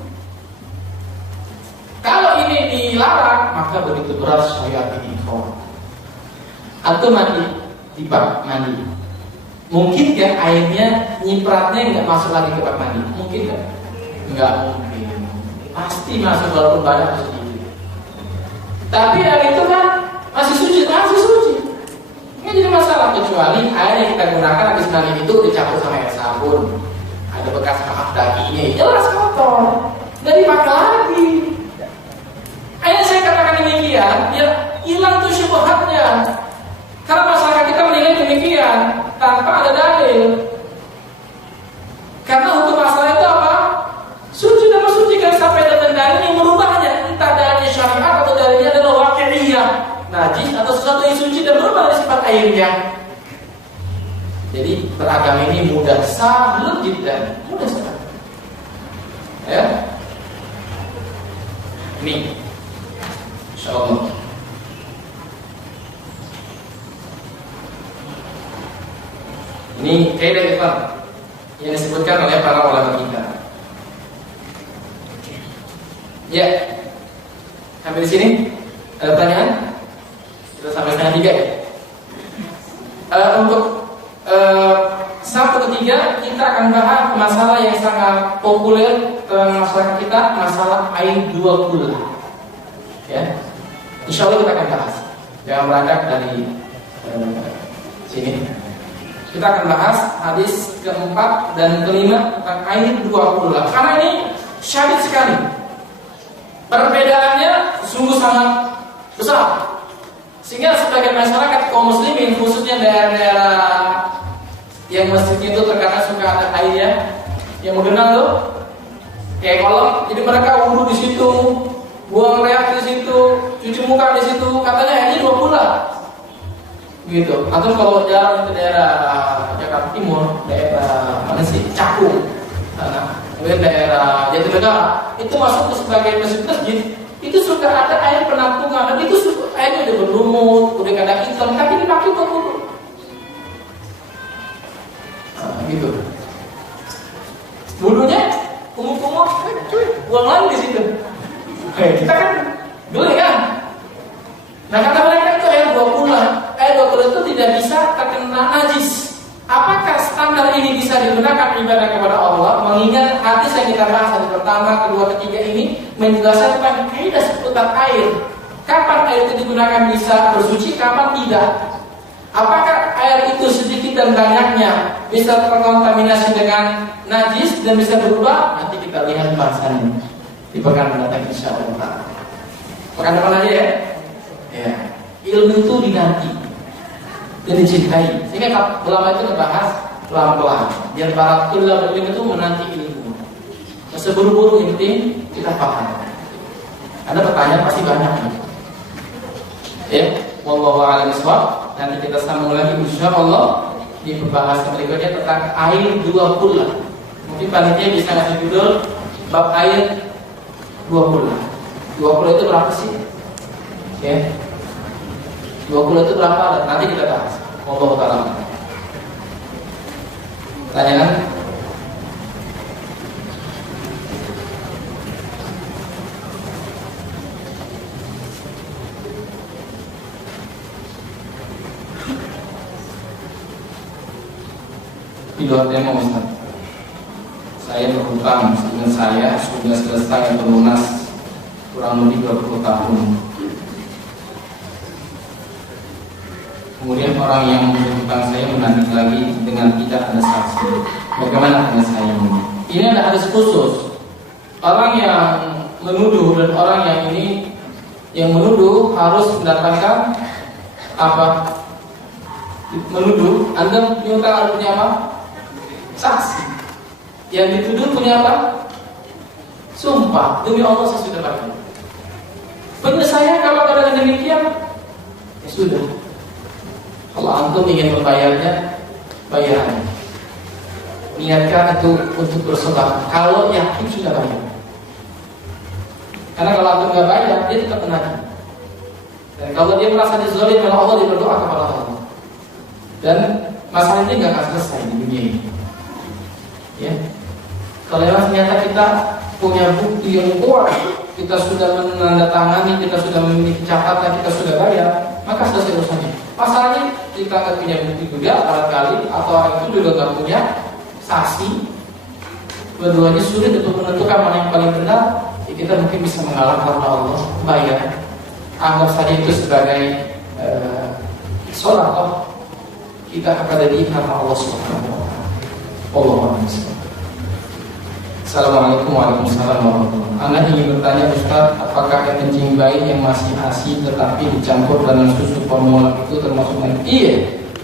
Kalau ini dilarang, maka begitu berat syariat ini. Atau mandi di bak mandi, mungkin kan airnya nyipratnya nggak masuk lagi ke bak mandi? Mungkin nggak? Nggak mungkin. Pasti masuk walaupun banyak sedikit. Tapi air itu kan masih suci. Nggak jadi masalah kecuali air yang kita gunakan habis mandi itu dicampur sama air sabun, ada bekas maaf daginya, jelas kotor, nggak dipakai lagi. Ayo saya katakan demikian, ya hilang tuh syubhatnya. Karena masyarakat kita menilai demikian tanpa ada dalil. Karena hukum masalah itu apa? Suci dan mensucikan sampai datang dalil yang merubahnya. Entah dalilnya syariat atau dalilnya adalah waqi'iyah, najis atau sesuatu yang suci dan berubah dari sifat airnya. Jadi beragama ini mudah, sahul jiddan, mudah sekali. Ya, ini, insyaallah. Ini kaidah Ikhwan yang disebutkan oleh para ulama kita. Ya, sampai di sini ada pertanyaan? Kita sampai setengah 3 ya. Untuk Sabtu ketiga kita akan bahas masalah yang sangat populer dalam masyarakat kita, masalah air 20. Ya, insya Allah kita akan bahas. Jangan berangkat dari sini. Kita akan bahas hadis keempat dan kelima tentang air 20. Karena ini syadid sekali. Perbedaannya sungguh sangat besar. Sehingga sebagian masyarakat kaum muslimin, khususnya daerah-daerah yang masjidnya itu terkadang suka ada airnya yang menggenang tuh kayak kolam, jadi mereka wudu di situ, buang reak di situ, cuci muka di situ, katanya airnya 20 gitu. Atau kalau jalan ke daerah Jakarta Timur, daerah mana sih, Cakung, sana, kemudian daerah Jatinegara, itu masuk ke sebagai masjid, itu suka ada air penampungan, dan itu airnya udah berlumut, udah kadang hitam, tapi dipakai untuk wudu. Gitu. Wudunya kumur-kumur, buang lagi di situ. Kita kan geli kan? Nah kata mereka itu air 20 itu tidak bisa terkena najis. Apakah standar ini bisa digunakan ibadah kepada Allah? Mengingat hadis yang kita bahas dari pertama, kedua, ketiga ini menjelaskan tentang kaidah seputar air. Kapan air itu digunakan bisa bersuci, kapan tidak? Apakah air itu sedikit dan banyaknya bisa terkontaminasi dengan najis dan bisa berubah? Nanti kita lihat bahasannya di pekan mendatang insyaallah. Pekan depan aja ya. Ya. Ilmu itu dinanti dan dicintai. Sehingga ulama itu ngebahas pelan-pelan. Biar para tulab ilmu itu menanti ilmu. Seburu-buru inti kita paham. Ada pertanyaan pasti banyak. Ya, wallahu a'lam bishawab. Nanti kita sambung lagi insyaallah di pembahasan berikutnya tentang air 20. Mungkin panitia bisa ngasih judul bab air 20. 20 itu berapa sih? Ya. 20 itu berapa? Nanti kita bahas. Wallahu ta'ala. Pertanyaan? Di luar tema Ustaz. Saya berhutang dengan saya sudah selesai atau lunas kurang lebih 20 tahun. Kemudian orang yang berhutang saya menagih lagi dengan tidak ada saksi. Bagaimana dengan saya ini? Ini ada hadis khusus. Orang yang menuduh dan orang yang ini yang menuduh harus mendatangkan apa? Menuduh, Anda menyatakan punya apa? Saksi. Yang dituduh punya apa? Sumpah, demi Allah saya sudah bayar. Penyelesaian kalau ada demikian, ya sudah. Kalau antum ingin membayarnya, bayarnya. Niatkan itu untuk bersedekah. Kalau yakin sudah bayar. Karena kalau antum nggak bayar, dia tetap menagih. Dan kalau dia merasa dizalim oleh Allah, dia berdoa kepada Allah. Dan masalah ini nggak akan selesai di dunia ini. Ya. Kalau ternyata kita punya bukti yang kuat, kita sudah menandatangani, kita sudah memiliki catatan, kita sudah bayar, maka selesai urusannya. Masalahnya kita nggak punya bukti juga barangkali, atau orang itu juga nggak punya saksi. Keduanya sulit untuk menentukan mana yang paling benar. Ya kita mungkin bisa mengalah karena Allah bayar. Anggap saja itu sebagai sedekah. Kita akan jadi karena Allah Subhanahu wa taala. Allahu akbar. Assalamualaikum warahmatullahi wabarakatuh. Anda ingin bertanya Ustaz, apakah air kencing bayi yang masih asin tetapi dicampur dengan susu formula itu termasuk air? Iya,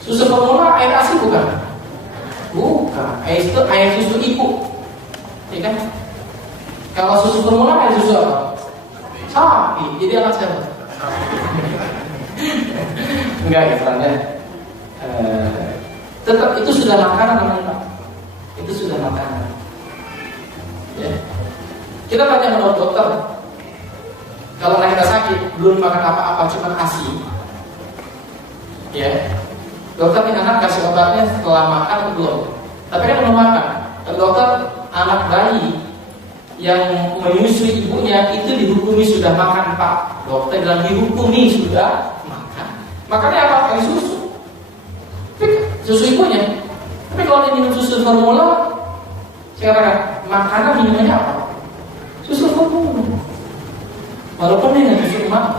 susu formula air asin bukan? Bukan, air itu air susu ibu, ya kan? Kalau susu formula air susu apa? Sapi, jadi anak siapa? Enggak ya, Fran. Tetap itu sudah makanan namanya Pak. Itu sudah makanan. Ya. Kita tanya sama dokter, kalau kita sakit belum makan apa-apa cuma ASI, ya dokter ini anak kasih obatnya setelah makan atau belum? Tapi kan belum makan. Dan dokter anak bayi yang menyusui ibunya itu dihukumi sudah makan Pak. Dokter bilang dihukumi sudah makan. Makannya apa? Kayak susu. Susu ibunya. Tapi kalau dia minum susu formula, saya katakan makanan minumannya apa? Susu formula. Walaupun ini susu emak,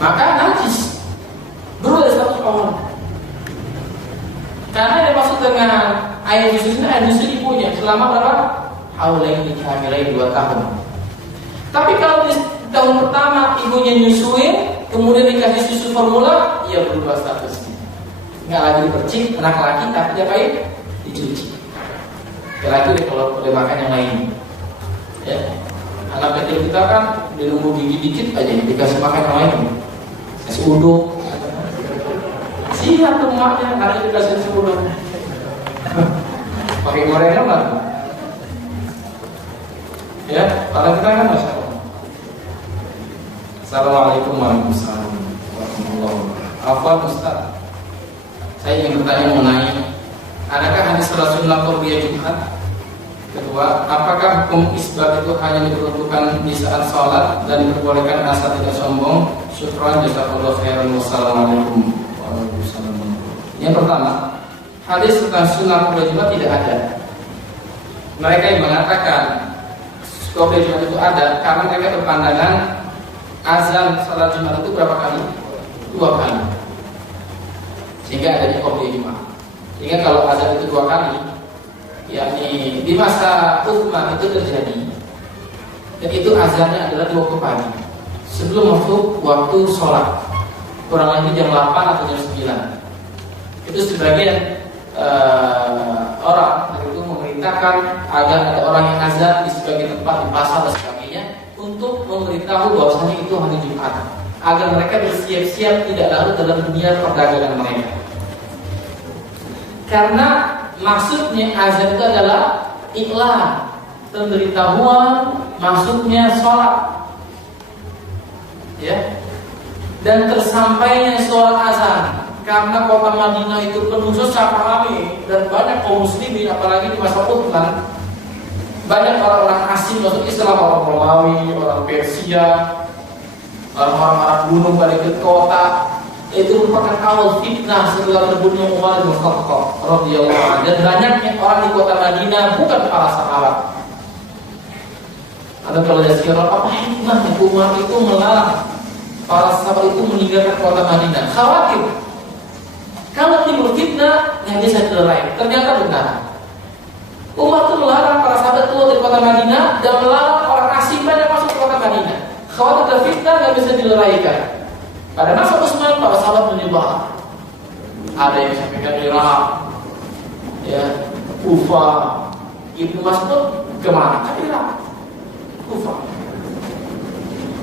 maka najis. Berubah dari status Allah. Karena yang dimaksud dengan air susu ini air susu ibunya selama berapa? Haulain dikamilain 2 tahun. Tapi kalau di tahun pertama ibunya nyusuin, kemudian dikasih susu formula, ia berubah statusnya. Nggak lagi dipercik, anak laki tapi dia baik dicuci. Laki dia kalau boleh makan yang lain. Ya. Anak kecil kita kan dilumbu gigi dikit aja dikasih makan yang lain. Kasih uduk. Siap tuh maknya harus dikasih uduk. Pakai gorengan lah. Ya, pada kita kan masya Allah. Assalamualaikum warahmatullahi wabarakatuh. Apa Ustaz? Saya ingin bertanya mengenai adakah hadis Rasulullah Qurbiya Jumat Kedua, apakah hukum isbat itu hanya diperuntukkan di saat sholat dan diperbolehkan asal tidak sombong? Syukran, jazakallahu khairan, wassalamualaikum warahmatullahi wabarakatuh. Yang pertama, hadis tentang sunnah qobliyah Jumat tidak ada. Mereka yang mengatakan qobliyah Jumat itu ada karena mereka berpandangan azan salat Jumat itu berapa kali? 2 kali. Sehingga adanya qobliyah Jumat. Sehingga kalau azan itu 2 kali, yakni di masa Utsman itu terjadi, dan itu azannya adalah di waktu pagi sebelum waktu sholat, kurang lebih jam 8 atau jam 9. Itu sebagian orang itu memerintahkan agar ada orang yang azan di sebagian tempat, di pasar dan sebagainya, untuk memberitahu bahwasanya itu hari Jumat, agar mereka bersiap-siap tidak larut dalam dunia perdagangan mereka. Karena maksudnya azan itu adalah iklan, pemberitahuan, maksudnya sholat, ya. Dan tersampainya sholat azan, karena kota Madinah itu penuh sesak ramai dan banyak kaum muslimin, apalagi di masa Utsman, banyak orang-orang asing masuk Islam, orang Romawi, orang Persia, orang-orang Arab gunung balik ke kota. Itu merupakan awal fitnah setelah terbunuhnya Umar bin Khattab radhiyallahu anhu. Dan banyaknya orang di kota Madinah bukan para sahabat. Ada kalau dikira apa hikmahnya Umar itu melarang para sahabat itu meninggalkan kota Madinah? Khawatir kalau timbul fitnah yang bisa dilerai. Ternyata benar. Umar itu melarang para sahabat keluar dari kota Madinah dan melarang orang asing banyak masuk ke kota Madinah. Khawatir ada fitnah yang bisa dileraikan. Pada masa Utsman para sahabat menyebar. Ada yang sampai ke Irak, ya, Kufa. Ibnu Mas'ud kemana? Ke Irak, Kufa.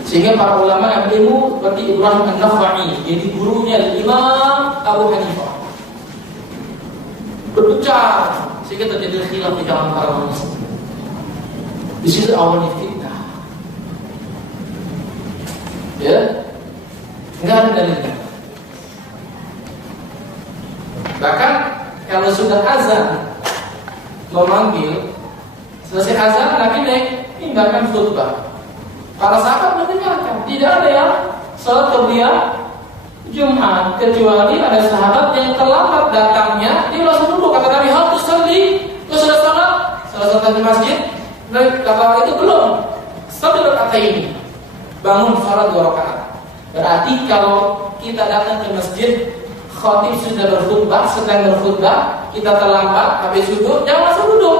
Sehingga para ulama yang berilmu seperti Ibrahim An-Nakhai, jadi gurunya Imam Abu Hanifah, berbicara sehingga terjadi khilaf di kalangan para muslim. Di situ awalnya fitnah, ya. Enggak ada dalilnya. Bahkan kalau sudah azan memanggil, selesai azan Nabi naik tinggalkan khutbah. Para sahabat mendengarkan. Tidak ada yang salat qobliyah Jumat, kecuali ada sahabat yang terlambat datangnya, dia langsung duduk. Kata Nabi, "Hal tusalli?" Kau sudah salat? Salat di masjid? Kata itu belum. Satu rakaat ini. Bangun salat 2 rakaat. Berarti kalau kita datang ke masjid, khatib sudah berkhutbah, sedang berkhutbah, kita terlambat, habis duduk, jangan langsung duduk.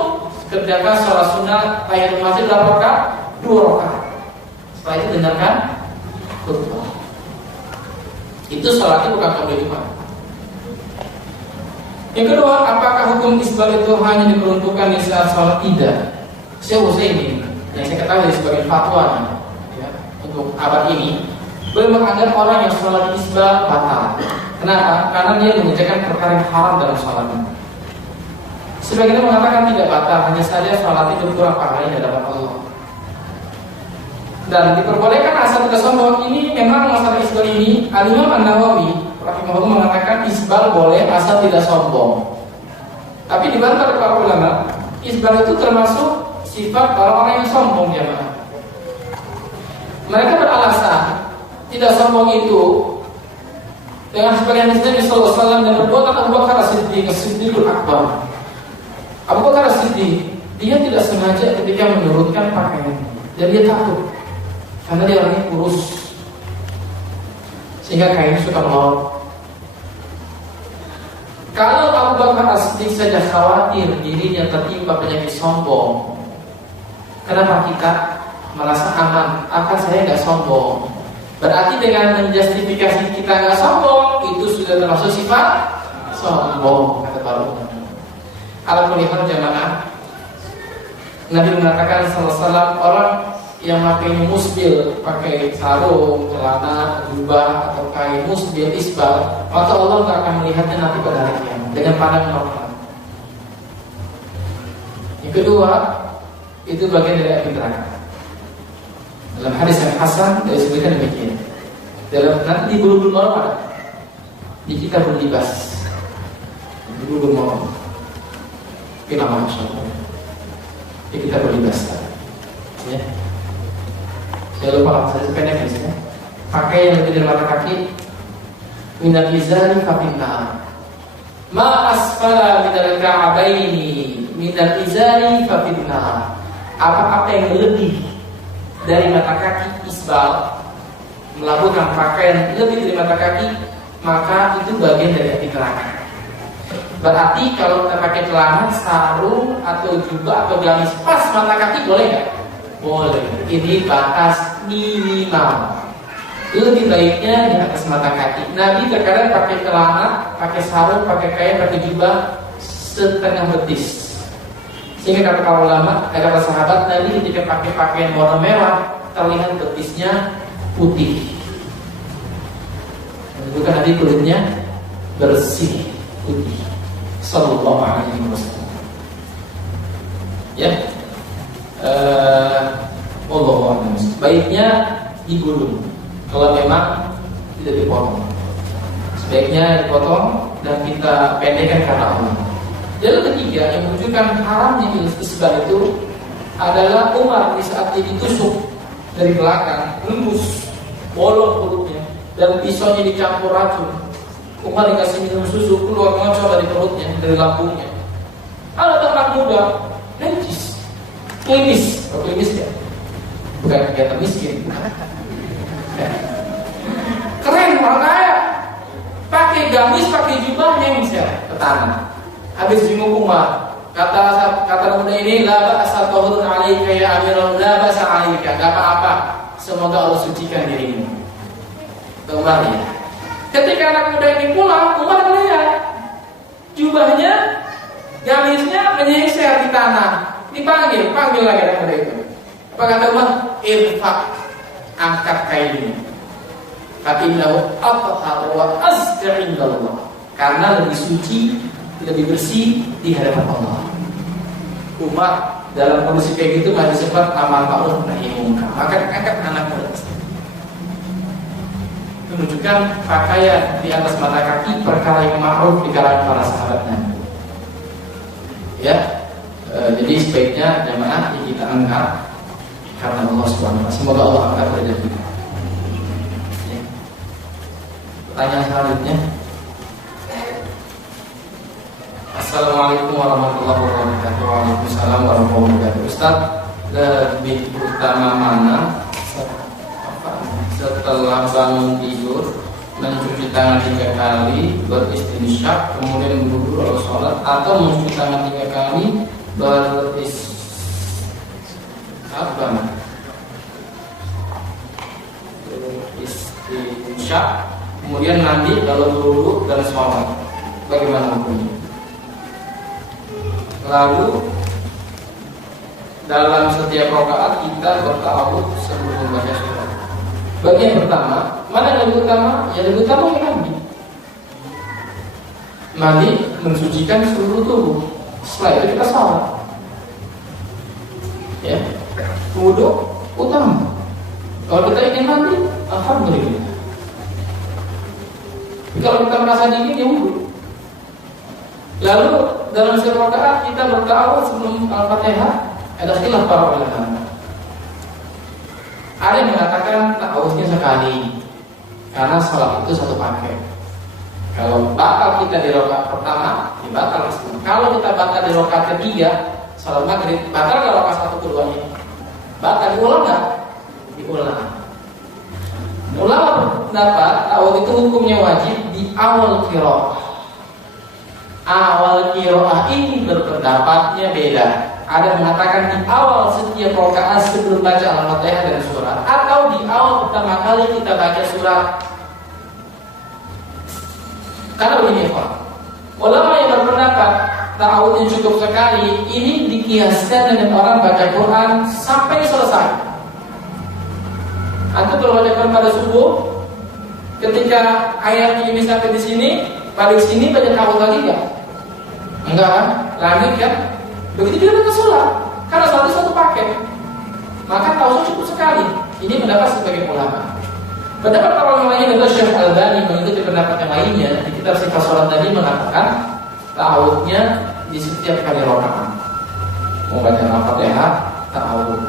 Kerjakan sholat sunnah tahiyatul masjid berapa rakaat? 2 rakaat. Setelah itu dengarkan khutbah. Itu sholatnya bukan qobliyah Jumat. Yang kedua, apakah hukum isbal itu hanya diperuntukkan di saat sholat? Tidak. Syekh Utsaimin yang saya ketahui sebagai fatwa, ya, untuk abad ini, beliau menganggap orang yang sholat isbal batal. Kenapa? Karena dia mengerjakan perkara yang haram dalam sholatnya. Sebagian mengatakan tidak batal, hanya saja sholat itu kurang pahalanya di hadapan Allah. Dan diperbolehkan asal tidak sombong. Ini memang masalah isbal ini, Al-Imam An-Nawawi rahimahullah mengatakan isbal boleh asal tidak sombong. Tapi dibantah oleh para ulama, isbal itu termasuk sifat orang-orang yang sombong, jemaah. Mereka beralasan tidak sombong itu dengan sebagian hadis Nabi sallallahu alaihi wasallam dan perbuatan Abu Bakar As-Siddiqul Akbar. Abu Bakar As-Siddiq, dia tidak sengaja ketika menurunkan pakaian dan dia takut karena dia orangnya kurus sehingga kainnya suka melorot. Kalau Abu Bakar As-Siddiq saja khawatir dirinya tertimpa penyakit sombong, kenapa kita merasa aman? Akan saya nggak sombong. Berarti dengan menjustifikasi kita nggak sombong, itu sudah termasuk sifat sombong, kata para ulama. Alhamdulillah jamaah, Nabi mengatakan sallallahu alaihi wasallam, orang yang pakai musbil, pakai sarung, celana, jubah atau kain musbil isbal, maka Allah nggak akan melihatnya nanti pada hari kiamat dengan pandangan normal. Yang kedua, itu bagian dari api neraka. Dalam hadis yang hasan disebutkan demikian. Dalam nanti di Bulughul Maram ada, di Kitabul Libas, di Bulughul Maram. Kenapa masalah? Ya kita berlibas. Ya. Saya lupa saya pendek ya. Pakai yang lebih dari mata kaki. Minal izari fafinnar. Ma asfala minal ka'baini minal izari fafinnar. Apa-apa yang lebih dari mata kaki isbal, melakukan pakaian lebih dari mata kaki, maka itu bagian dari api neraka. Berarti kalau kita pakai celana, sarung atau jubah atau gamis pas mata kaki boleh nggak? Boleh. Ini batas minimal. Lebih baiknya di atas mata kaki. Nabi terkadang pakai celana, pakai sarung, pakai kain, pakai jubah setengah betis. Sehingga kata para ulama, kata sahabat, Nabi ketika pakai pakaian warna merah terlihat betisnya putih. Menunjukkan Nabi kulitnya bersih putih. Sallallahu alaihi wasallam. Ya, Allah baiknya digulung. Kalau memang tidak dipotong, sebaiknya dipotong dan kita pendekkan karena Allah. Jalan ketiga yang menunjukkan haramnya isbal itu adalah Umar di saat dia ditusuk dari belakang, nembus bolong perutnya dan pisaunya dicampur racun. Umar dikasih minum susu, keluar ngocor dari perutnya, dari lambungnya. Ada anak muda, najis, klinis, klinis ya, bukan kegiatan miskin. Keren, orang kaya, pakai gamis, pakai jubahnya misalnya ke tanah. Habis jenguk Umar, kata muda ini, la ba'sa tahurun 'alaika ya Amirul, la ba'sa 'alaika, enggak apa-apa. Semoga Allah sucikan dirimu. Umar ya. Ketika anak muda ini pulang, Umar melihat jubahnya, gamisnya menyeser di tanah. Panggil lagi anak muda itu. Apa kata Umar? Irfa', angkat kainnya. Fa'innahu athhar wa azka indallah. Karena lebih suci, lebih bersih di hadapan Allah. Umar dalam kondisi kayak gitu masih sempat amar ma'ruf nahi munkar. Maka angkat anak muda. Menunjukkan pakaian di atas mata kaki perkara yang ma'ruf di kalangan para sahabatnya. Ya, jadi sebaiknya jamaah kita angkat karena Allah SWT. Semoga Allah angkat derajat kita. Ya. Pertanyaan selanjutnya. Assalamualaikum warahmatullahi wabarakatuh. Waalaikumsalam warahmatullahi wabarakatuh. Ustaz, lebih utama mana setelah bangun tidur mencuci tangan 3 kali, beristinsyak, kemudian berwudu lalu sholat, atau mencuci tangan 3 kali, beristinsyak, kemudian mandi lalu berwudu dan sholat? Bagaimana hukumnya? Lalu dalam setiap rakaat kita berta'awudz sebelum membaca surat. Bagi yang pertama, mana yang lebih utama? Yang lebih utama yang mandi. Mandi mensucikan seluruh tubuh. Setelah itu kita sholat. Ya, wudu utama. Kalau kita ingin mandi, alhamdulillah. Kalau kita merasa dingin, ya wudu. Lalu dalam setiap rakaat kita berta'awudz sebelum Al-Fatihah. Ada khilaf para ulama. Ada yang mengatakan ta'awudznya sekali karena sholat itu satu paket. Kalau batal kita di rakaat pertama, ya batal. Kalau kita batal di rakaat ketiga, sholat maghrib, batal ke rakaat satu keduanya. Batal, diulang nggak? Diulang. Ulama berpendapat ta'awudz itu hukumnya wajib di awal qiraah. Awal qiraah ini berpendapatnya beda. Ada yang mengatakan di awal setiap rakaat sebelum baca Al-Fatihah dan surat, atau di awal pertama kali kita baca surat. Karena begini Pak, ulama yang berpendapat ta'awudz yang cukup sekali ini dikiaskan dengan orang baca Quran sampai selesai. Atau kalau baca Quran pada subuh, ketika ayatnya ini sampai di sini, balik sini baca ta'awudz lagi enggak? Enggak kan? Lanjut kan? Begitu juga dengan sholat, karena sholat itu satu paket, maka ta'awudz cukup sekali. Ini pendapat sebagai ulama. Pendapat para ulama lainnya adalah Syekh Al-Albani mengikuti pendapat yang lainnya di kitab Sifat Sholat tadi mengatakan ta'awudznya di setiap kali rakaat. Mau baca Al-Fatihah ta'awud.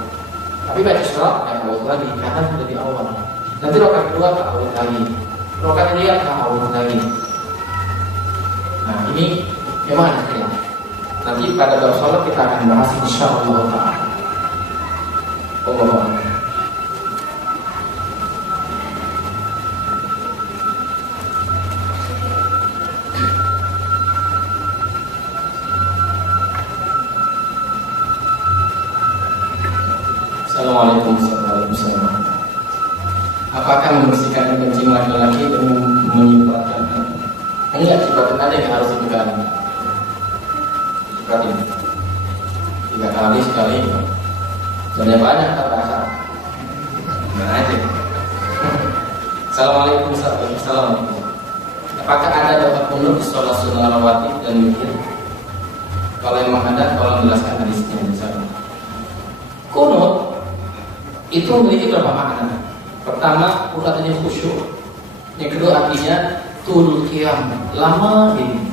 Tapi baca surat ta'awud lagi karena sudah di awal. Nanti rakaat kedua ta'awud lagi. Rakaat ketiga ta'awud lagi. Nah, ini memang ada khilaf. Nanti pada bab salat kita akan bahas insyaallah ta'ala. Allah. Assalamualaikum warahmatullahi wabarakatuh. Apakah membersihkan kencing laki-laki dengan menyipratkan? Enggak, cipratin aja yang harus dipegang. Cipratin 3 kali sekali. Jangan banyak terasa. Nah aja. Assalamualaikum warahmatullahi wabarakatuh. Apakah ada dapat kunut di sholat sunnah rawatib dan witir? Kalau memang ada, tolong jelaskan hadisnya misalnya. Kunut itu memiliki beberapa makna. Pertama, artinya khusyuk. Yang kedua, artinya tul qiyam, lama ini.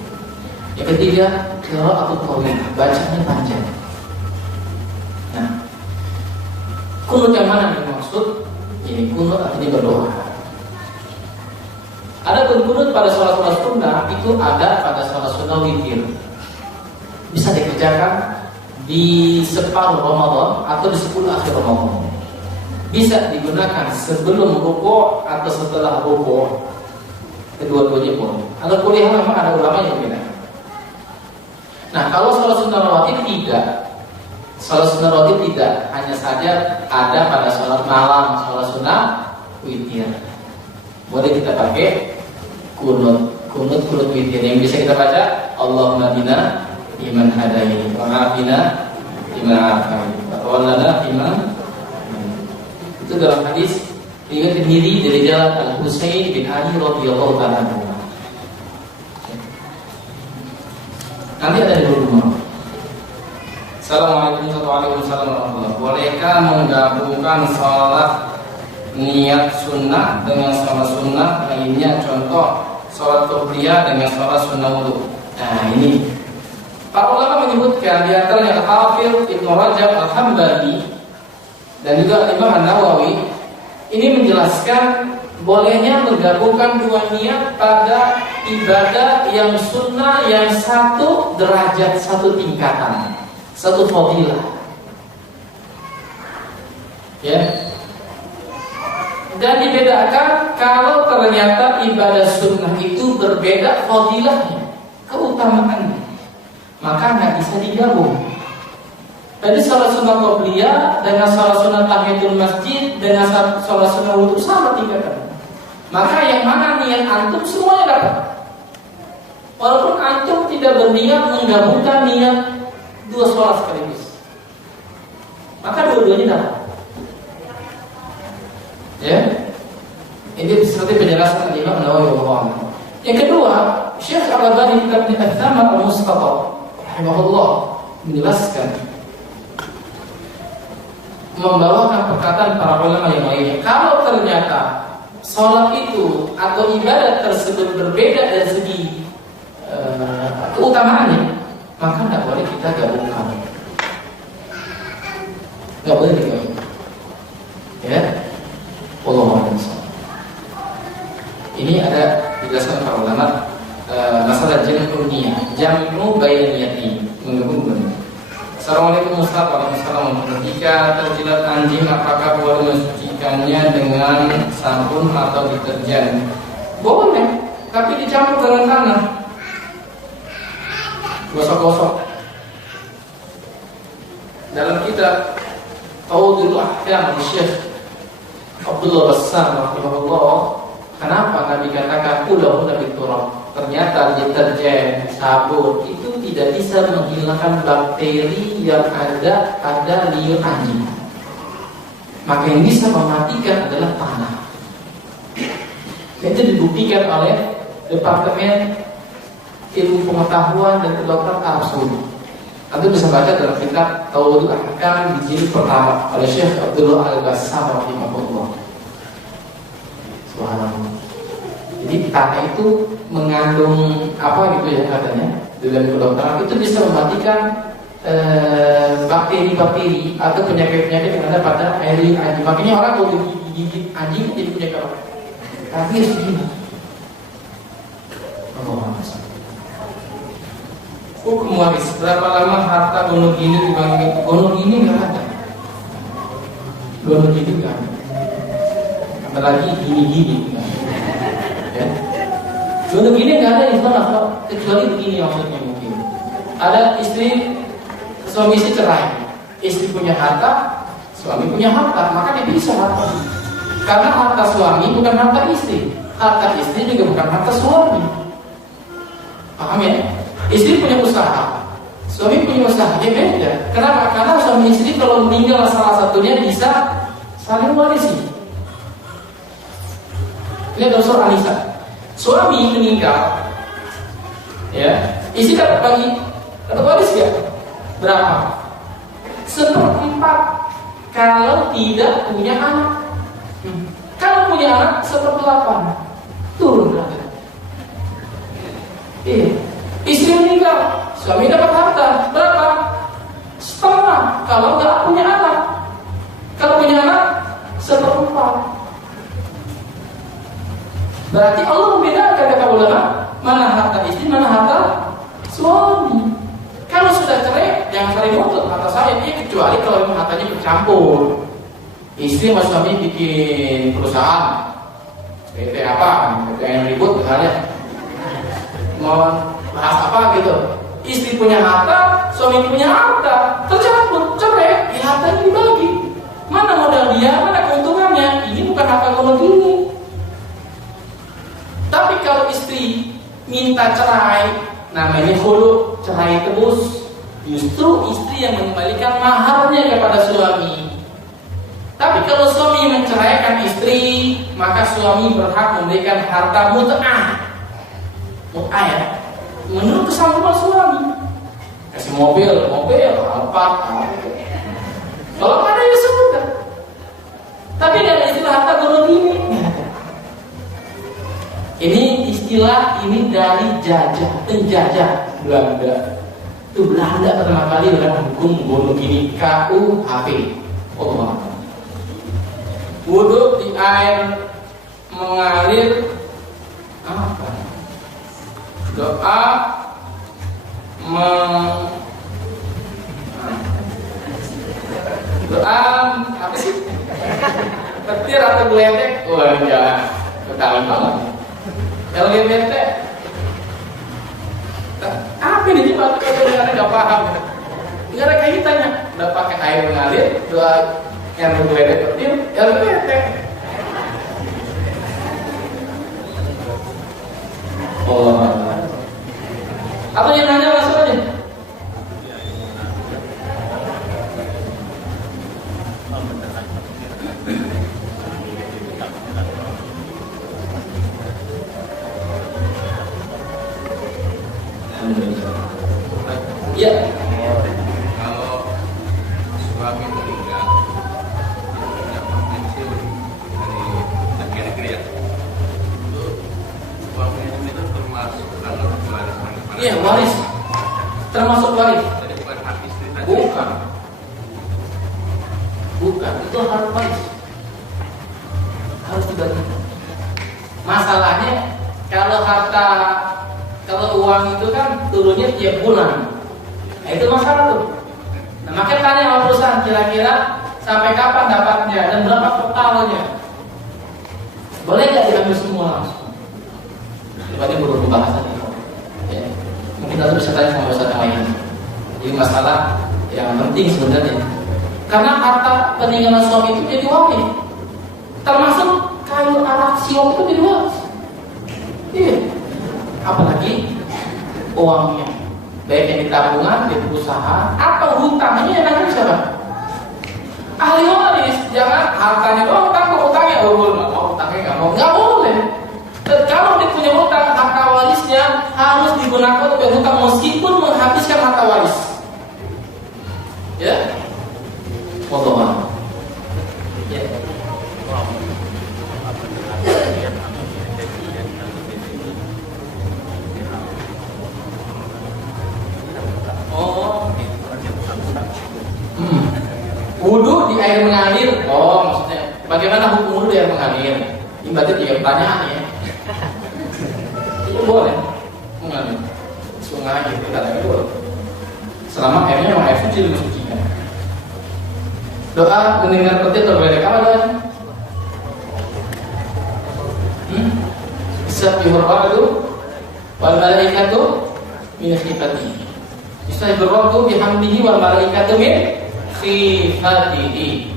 Yang ketiga, qira'atul tawil, bacanya panjang. Nah, kunut yang mana yang maksud? Ini kunut artinya berdoa. Ada kunut pada sholat sunnah itu ada pada sholat sunnah witir. Bisa dikerjakan di separuh Ramadan atau di 10 akhir Ramadan. Bisa digunakan sebelum rukuk atau setelah rukuk. Kedua-duanya pun. Ada kuliah memang ada ulama yang berbeda. Nah, kalau sholat sunnah rawatib tidak. Sholat sunnah rawatib tidak. Hanya saja ada pada sholat malam, sholat sunnah witir. Boleh kita pakai kunut witir yang bisa kita baca. Allahumma bina iman hadaini wa afina iman afai wa tawallana iman. Itu dalam hadis riwayat Tirmidzi dari jalan Al-Husain bin Ali radhiyallahu ta'ala anhu. Nanti ada di rumah. Assalamualaikum warahmatullahi wabarakatuh. Bolehkah menggabungkan sholat niat sunnah dengan sholat sunnah lainnya? Contoh sholat qobliyah dengan sholat sunnah wudu. Nah ini para ulama menyebutkan di antaranya Al-Hafidz Ibnu Rajab Al-Hambali dan juga Imam An-Nawawi ini menjelaskan bolehnya menggabungkan dua niat pada ibadah yang sunnah yang satu derajat, satu tingkatan, satu fadilah. Ya. Dan dibedakan kalau ternyata ibadah sunnah itu berbeda fadilahnya, keutamaannya, maka nggak bisa digabung. Jadi sholat sunnah qobliyah dengan sholat sunnah tahiyatul masjid dengan sholat sunnah wudu sama tingkatan. Maka yang mana niat antum semuanya dapat. Walaupun antum tidak berniat menggabungkan niat dua sholat sekaligus, maka dua-duanya dapat. Ya, ini seperti penjelasan Imam Nawawi rahimahullah. Yang kedua, Syekh Al-Albani kitab Al-Thamar Al-Mustatab rahimahullah menjelaskan, membawakan perkataan para ulama yang lainnya. Kalau ternyata sholat itu atau ibadah tersebut berbeda dari segi keutamaannya, maka tidak boleh kita gabungkan. Tidak boleh digabungkan. Ya, Wallahu a'lam. Ini ada dijelaskan para ulama masalah jam'u niyah, jam'u baina niyati, menggabungkan. Assalamualaikum warahmatullahi wabarakatuh. Ketika terjilat anjing, apakah boleh mensucikannya dengan sabun atau deterjen? Boleh, tapi dicampur dengan tanah. Gosok-gosok. Dalam kitab Tawdul Ahkam Syekh Abdullah Bassam rahimahullah, kenapa Nabi katakan ulahu nabi turab? Ternyata deterjen, sabun itu tidak bisa menghilangkan bakteri yang ada pada liur anjing. Maka yang bisa mematikan adalah tanah. Itu dibuktikan oleh Departemen Ilmu Pengetahuan dan Kedokteran Arab Saudi. Anda bisa baca dalam kitab Tawdul Ahkam di jilid pertama oleh Syekh Abdullah Al-Bassam rahimahullah. Subhanallah. Jadi tanah itu mengandung apa gitu ya katanya dalam kedokteran, itu bisa mematikan bakteri-bakteri atau penyakit-penyakit yang ada pada air anjing. Makanya orang kalau gigit anjing jadi penyakit apa? Rabies begini. Hukum waris. Berapa lama harta Gonogini dibagi? Gonogini nggak ada. Gonogini nggak ada. Apalagi gini-gini. Ya. Gonogini nggak ada di sana, kecuali begini maksudnya mungkin. Ada istri, suami istri cerai. Istri punya harta, suami punya harta, maka dipisah harta. Karena harta suami bukan harta istri, harta istri juga bukan harta suami. Paham ya? Istri punya usaha, suami punya usaha, dia beda. Kenapa? Karena suami istri kalau meninggal salah satunya bisa saling warisi. Ini ada surah An-Nisa. Suami meninggal, ya, istri dapat waris ya? Berapa? 1/4 kalau tidak punya anak. Kalau punya anak 1/8 turun berarti. Iya. Istri meninggal, suami dapat harta berapa? 1/2 kalau nggak punya anak. Kalau punya anak 1/4. Berarti Allah membedakan kata ulama mana harta istri, mana harta suami. Kalau sudah cerai, jangan saling nuntut harta saya dia, kecuali kalau memang hartanya bercampur. Istri sama suami bikin perusahaan, PT apa, PT yang ribut misalnya, mau bahas apa gitu. Istri punya harta, suami punya harta, tercampur, cerai, ya hartanya dibagi. Mana modal dia, mana keuntungannya? Ini bukan harta kalau gini. Tapi kalau istri minta cerai, namanya khulu, cerai tebus. Justru istri yang mengembalikan maharnya kepada suami. Tapi kalau suami menceraikan istri, maka suami berhak memberikan harta mut'ah. Mut'ah ya, menurut kesanggupan suami. Kasih mobil, apa. Kalau ada ya sudah. Tapi ada istilah harta gonogini. Ini istilah ini dari penjajah Belanda. Itu Belanda pertama kali dengan hukum gonogini KUHP. Allah. Wudhu di air mengalir apa? Doa doa apa sih? Petir atau geledek? Wah jangan ketahuan banget. LGBT apa ini Pak? Kalau nggak paham, nggak ada kaitannya. Udah pakai air mengalir, doa yang bergeledek petir, LGBT. Oh, apa yang nanya langsung aja? Ya. Kalau suami meninggal, tidak pensiun dari negeri ya, itu suami itu termasuk dalam warisan. Iya, waris. Termasuk waris. Jadi bukan hak istri saja. Bukan, itu harus waris. Harus dibagi. Masalahnya kalau uang itu kan turunnya tiap bulan. Nah, itu masalah tuh. Nah, makanya tanya sama perusahaan kira-kira sampai kapan dapatnya dan berapa totalnya. Boleh nggak diambil semua langsung? Berarti perlu pembahasan ya. Mungkin kita bisa tanya sama perusahaan lain. Jadi masalah yang penting sebenarnya. Karena harta peninggalan suami itu jadi waris. Termasuk kayu anak siom itu jadi waris. Iya. Apalagi uangnya, baik yang di tabungan, di usaha, atau hutangnya yang nanti siapa? Ahli waris. Jangan hartanya doang tanggung hutangnya. Oh, nggak mau hutangnya, nggak boleh. Dan kalau dia punya hutang, harta warisnya harus digunakan untuk hutang meskipun menghabiskan harta waris. Ya, wallahu. Ya. Oh, Wudu di air mengalir. Oh, maksudnya bagaimana hukum wudu di air mengalir? Ini berarti 3 pertanyaan ya. Iya boleh mengalir sungai gitu katanya itu. Selama airnya memang air suci lebih suci kan. Doa mendengar petir berbeda apa doanya? Bismillahir wal malaikatu min khifatihi. Bismillahir bihamdihi wal malaikatu min khifatihi.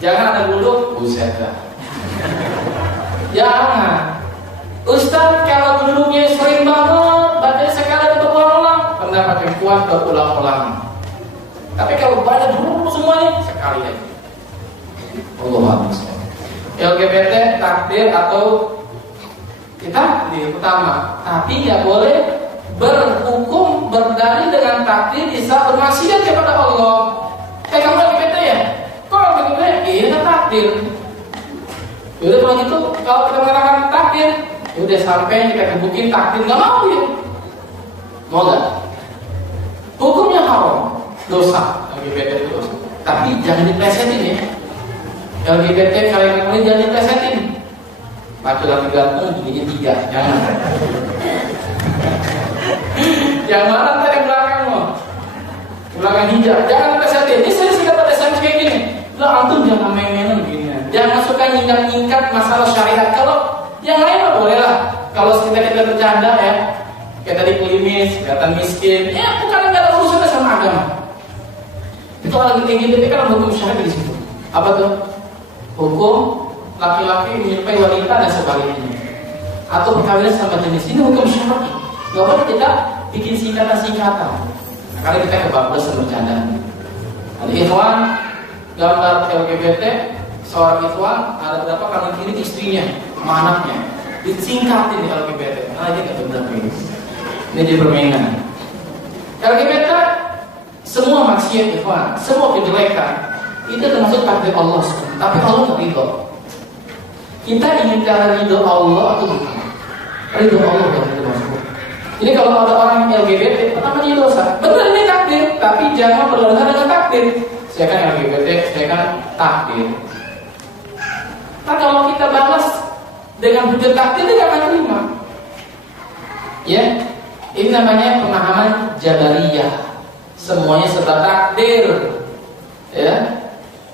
Jangan ada duduk, buset dah. Jangan. Ustaz kalau duduknya sering banget, baca sekali berulang-ulang, pendapat yang kuat berulang-ulang. Tapi kalau banyak dulu semuanya sekali aja. Allahu Akbar. LGBT takdir atau kita di pertama, tapi nggak boleh berhukum berdalil dengan takdir bisa bermaksiat kepada Allah. Kamu LGBT ya? Kok LGBT? Iya takdir. Yaudah kalau gitu, kalau kita mengatakan takdir, udah sampai kita kebukin takdir nggak mau ya? Mau nggak? Hukumnya haram, dosa. LGBT itu dosa. Tapi jangan diplesetin ya. LGBT kalian ini jangan diplesetin. Laki-laki ganteng giginya 3, jangan. Yang mana tadi belakang lo? Belakang hijab, jangan diplesetin. Ini saya sih kata SMS kayak gini. Lah antum jangan main-mainan begini. Jangan suka nyingkat-nyingkat masalah syariat. Kalau yang lain mah boleh lah. Kalau kita bercanda ya, kayak tadi klimis, kelihatan miskin, ya bukan nggak ada urusannya sama agama. Itu orang kayak gitu kan hukum syariat di situ. Apa tuh? Hukum laki-laki menyerupai wanita dan sebaliknya. Atau perkawinan sama jenis, ini hukum syariat. Gak boleh kita bikin singkatan-singkatan. Nah, karena kita kebablasan bercanda. Nanti ikhwan gambar LGBT, seorang ikhwan ada berapa kanan kiri istrinya, sama anaknya, disingkatin di LGBT. Nah ini gak benar ini. Ini dia permainan. LGBT semua maksiat ikhwan, semua kejelekan itu termasuk takdir Allah. Tapi Allah nggak ridho. Kita ingin cara ridho Allah atau bukan? Ridho Allah yang itu maksud. Jadi kalau ada orang LGBT, pertama dia dosa. Benar ini takdir, tapi jangan berdosa dengan takdir. Saya kan LGBT, saya kan takdir. Nah kalau kita balas dengan hujat takdir, dia akan terima. Ya, ini namanya pemahaman Jabariyah. Semuanya serba takdir. Ya,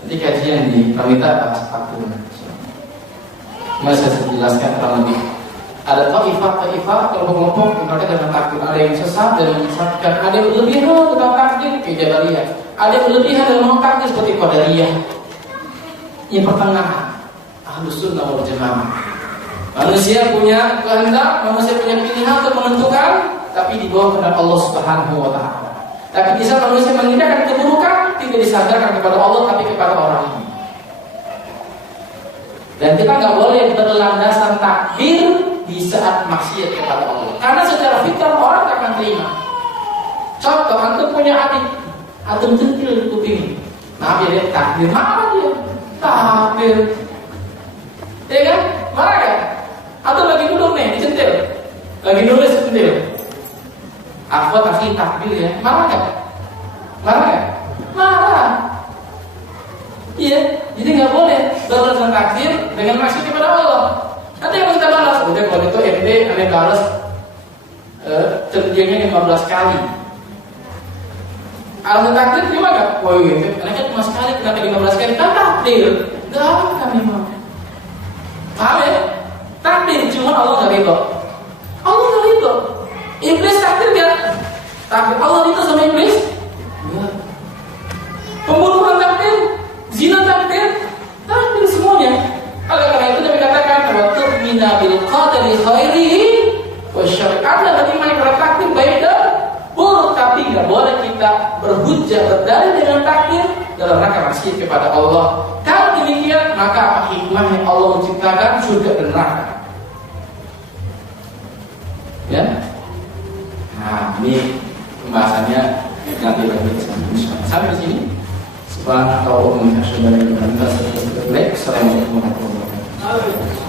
nanti kajian di Pramita bahas takdir. Masa saya jelaskan kurang lebih. Ada ta'ifah kelompok-kelompok yang berkaitan dengan takdir. Ada yang sesat dan menyesatkan. Ada yang berlebihan tentang takdir kayak Jabariyah. Ada yang berlebihan dalam takdir seperti Qadariyah. Yang pertengahan, Ahlus Sunnah wal Jamaah. Manusia punya kehendak, manusia punya pilihan untuk menentukan, tapi di bawah kehendak Allah Subhanahu wa Ta'ala. Tapi bisa manusia mengindahkan keburukan, tidak disadarkan kepada Allah, tapi kepada orang lain. Dan kita nggak boleh berlandasan takdir di saat maksiat kepada Allah. Karena secara fitrah orang tak akan terima. Contoh, antum punya adik, antum centil kuping. Maaf ya dia takdir, marah dia. Takdir. Ya kan? Marah kan? Atau lagi duduk nih, dicentil. Lagi nulis centil. Aku kasih takdir ya. Marah kan? Marah kan? Marah. Iya, jadi nggak boleh berlandasan takdir dengan maksud kepada Allah. Nanti yang kita balas, udah kalau itu MD aneh balas centilnya 15 kali. Alasan takdir terima nggak? Wah gitu, anaknya cuma sekali, kenapa 15 kali? Kan takdir, nggak apa kami mau. Paham ya? Takdir, cuma Allah nggak ridho. Allah nggak ridho. Iblis takdir nggak? Takdir Allah itu sama iblis? Enggak. Pembunuhan takdir, zina takdir, takdir semuanya. Oleh karena itu Nabi katakan, wa tu'mina bil qadari khairihi wa syarrihi. Ada beriman kepada takdir baik dan buruk, tapi nggak boleh kita berhujjah berdalil dengan takdir dalam rangka maksiat kepada Allah. Kalau demikian, maka apa hikmah yang Allah menciptakan surga dan neraka? Ya. Nah, ini pembahasannya nanti lagi sampai di sini. Subhanallah wa bihamdihi. Assalamualaikum warahmatullahi wabarakatuh.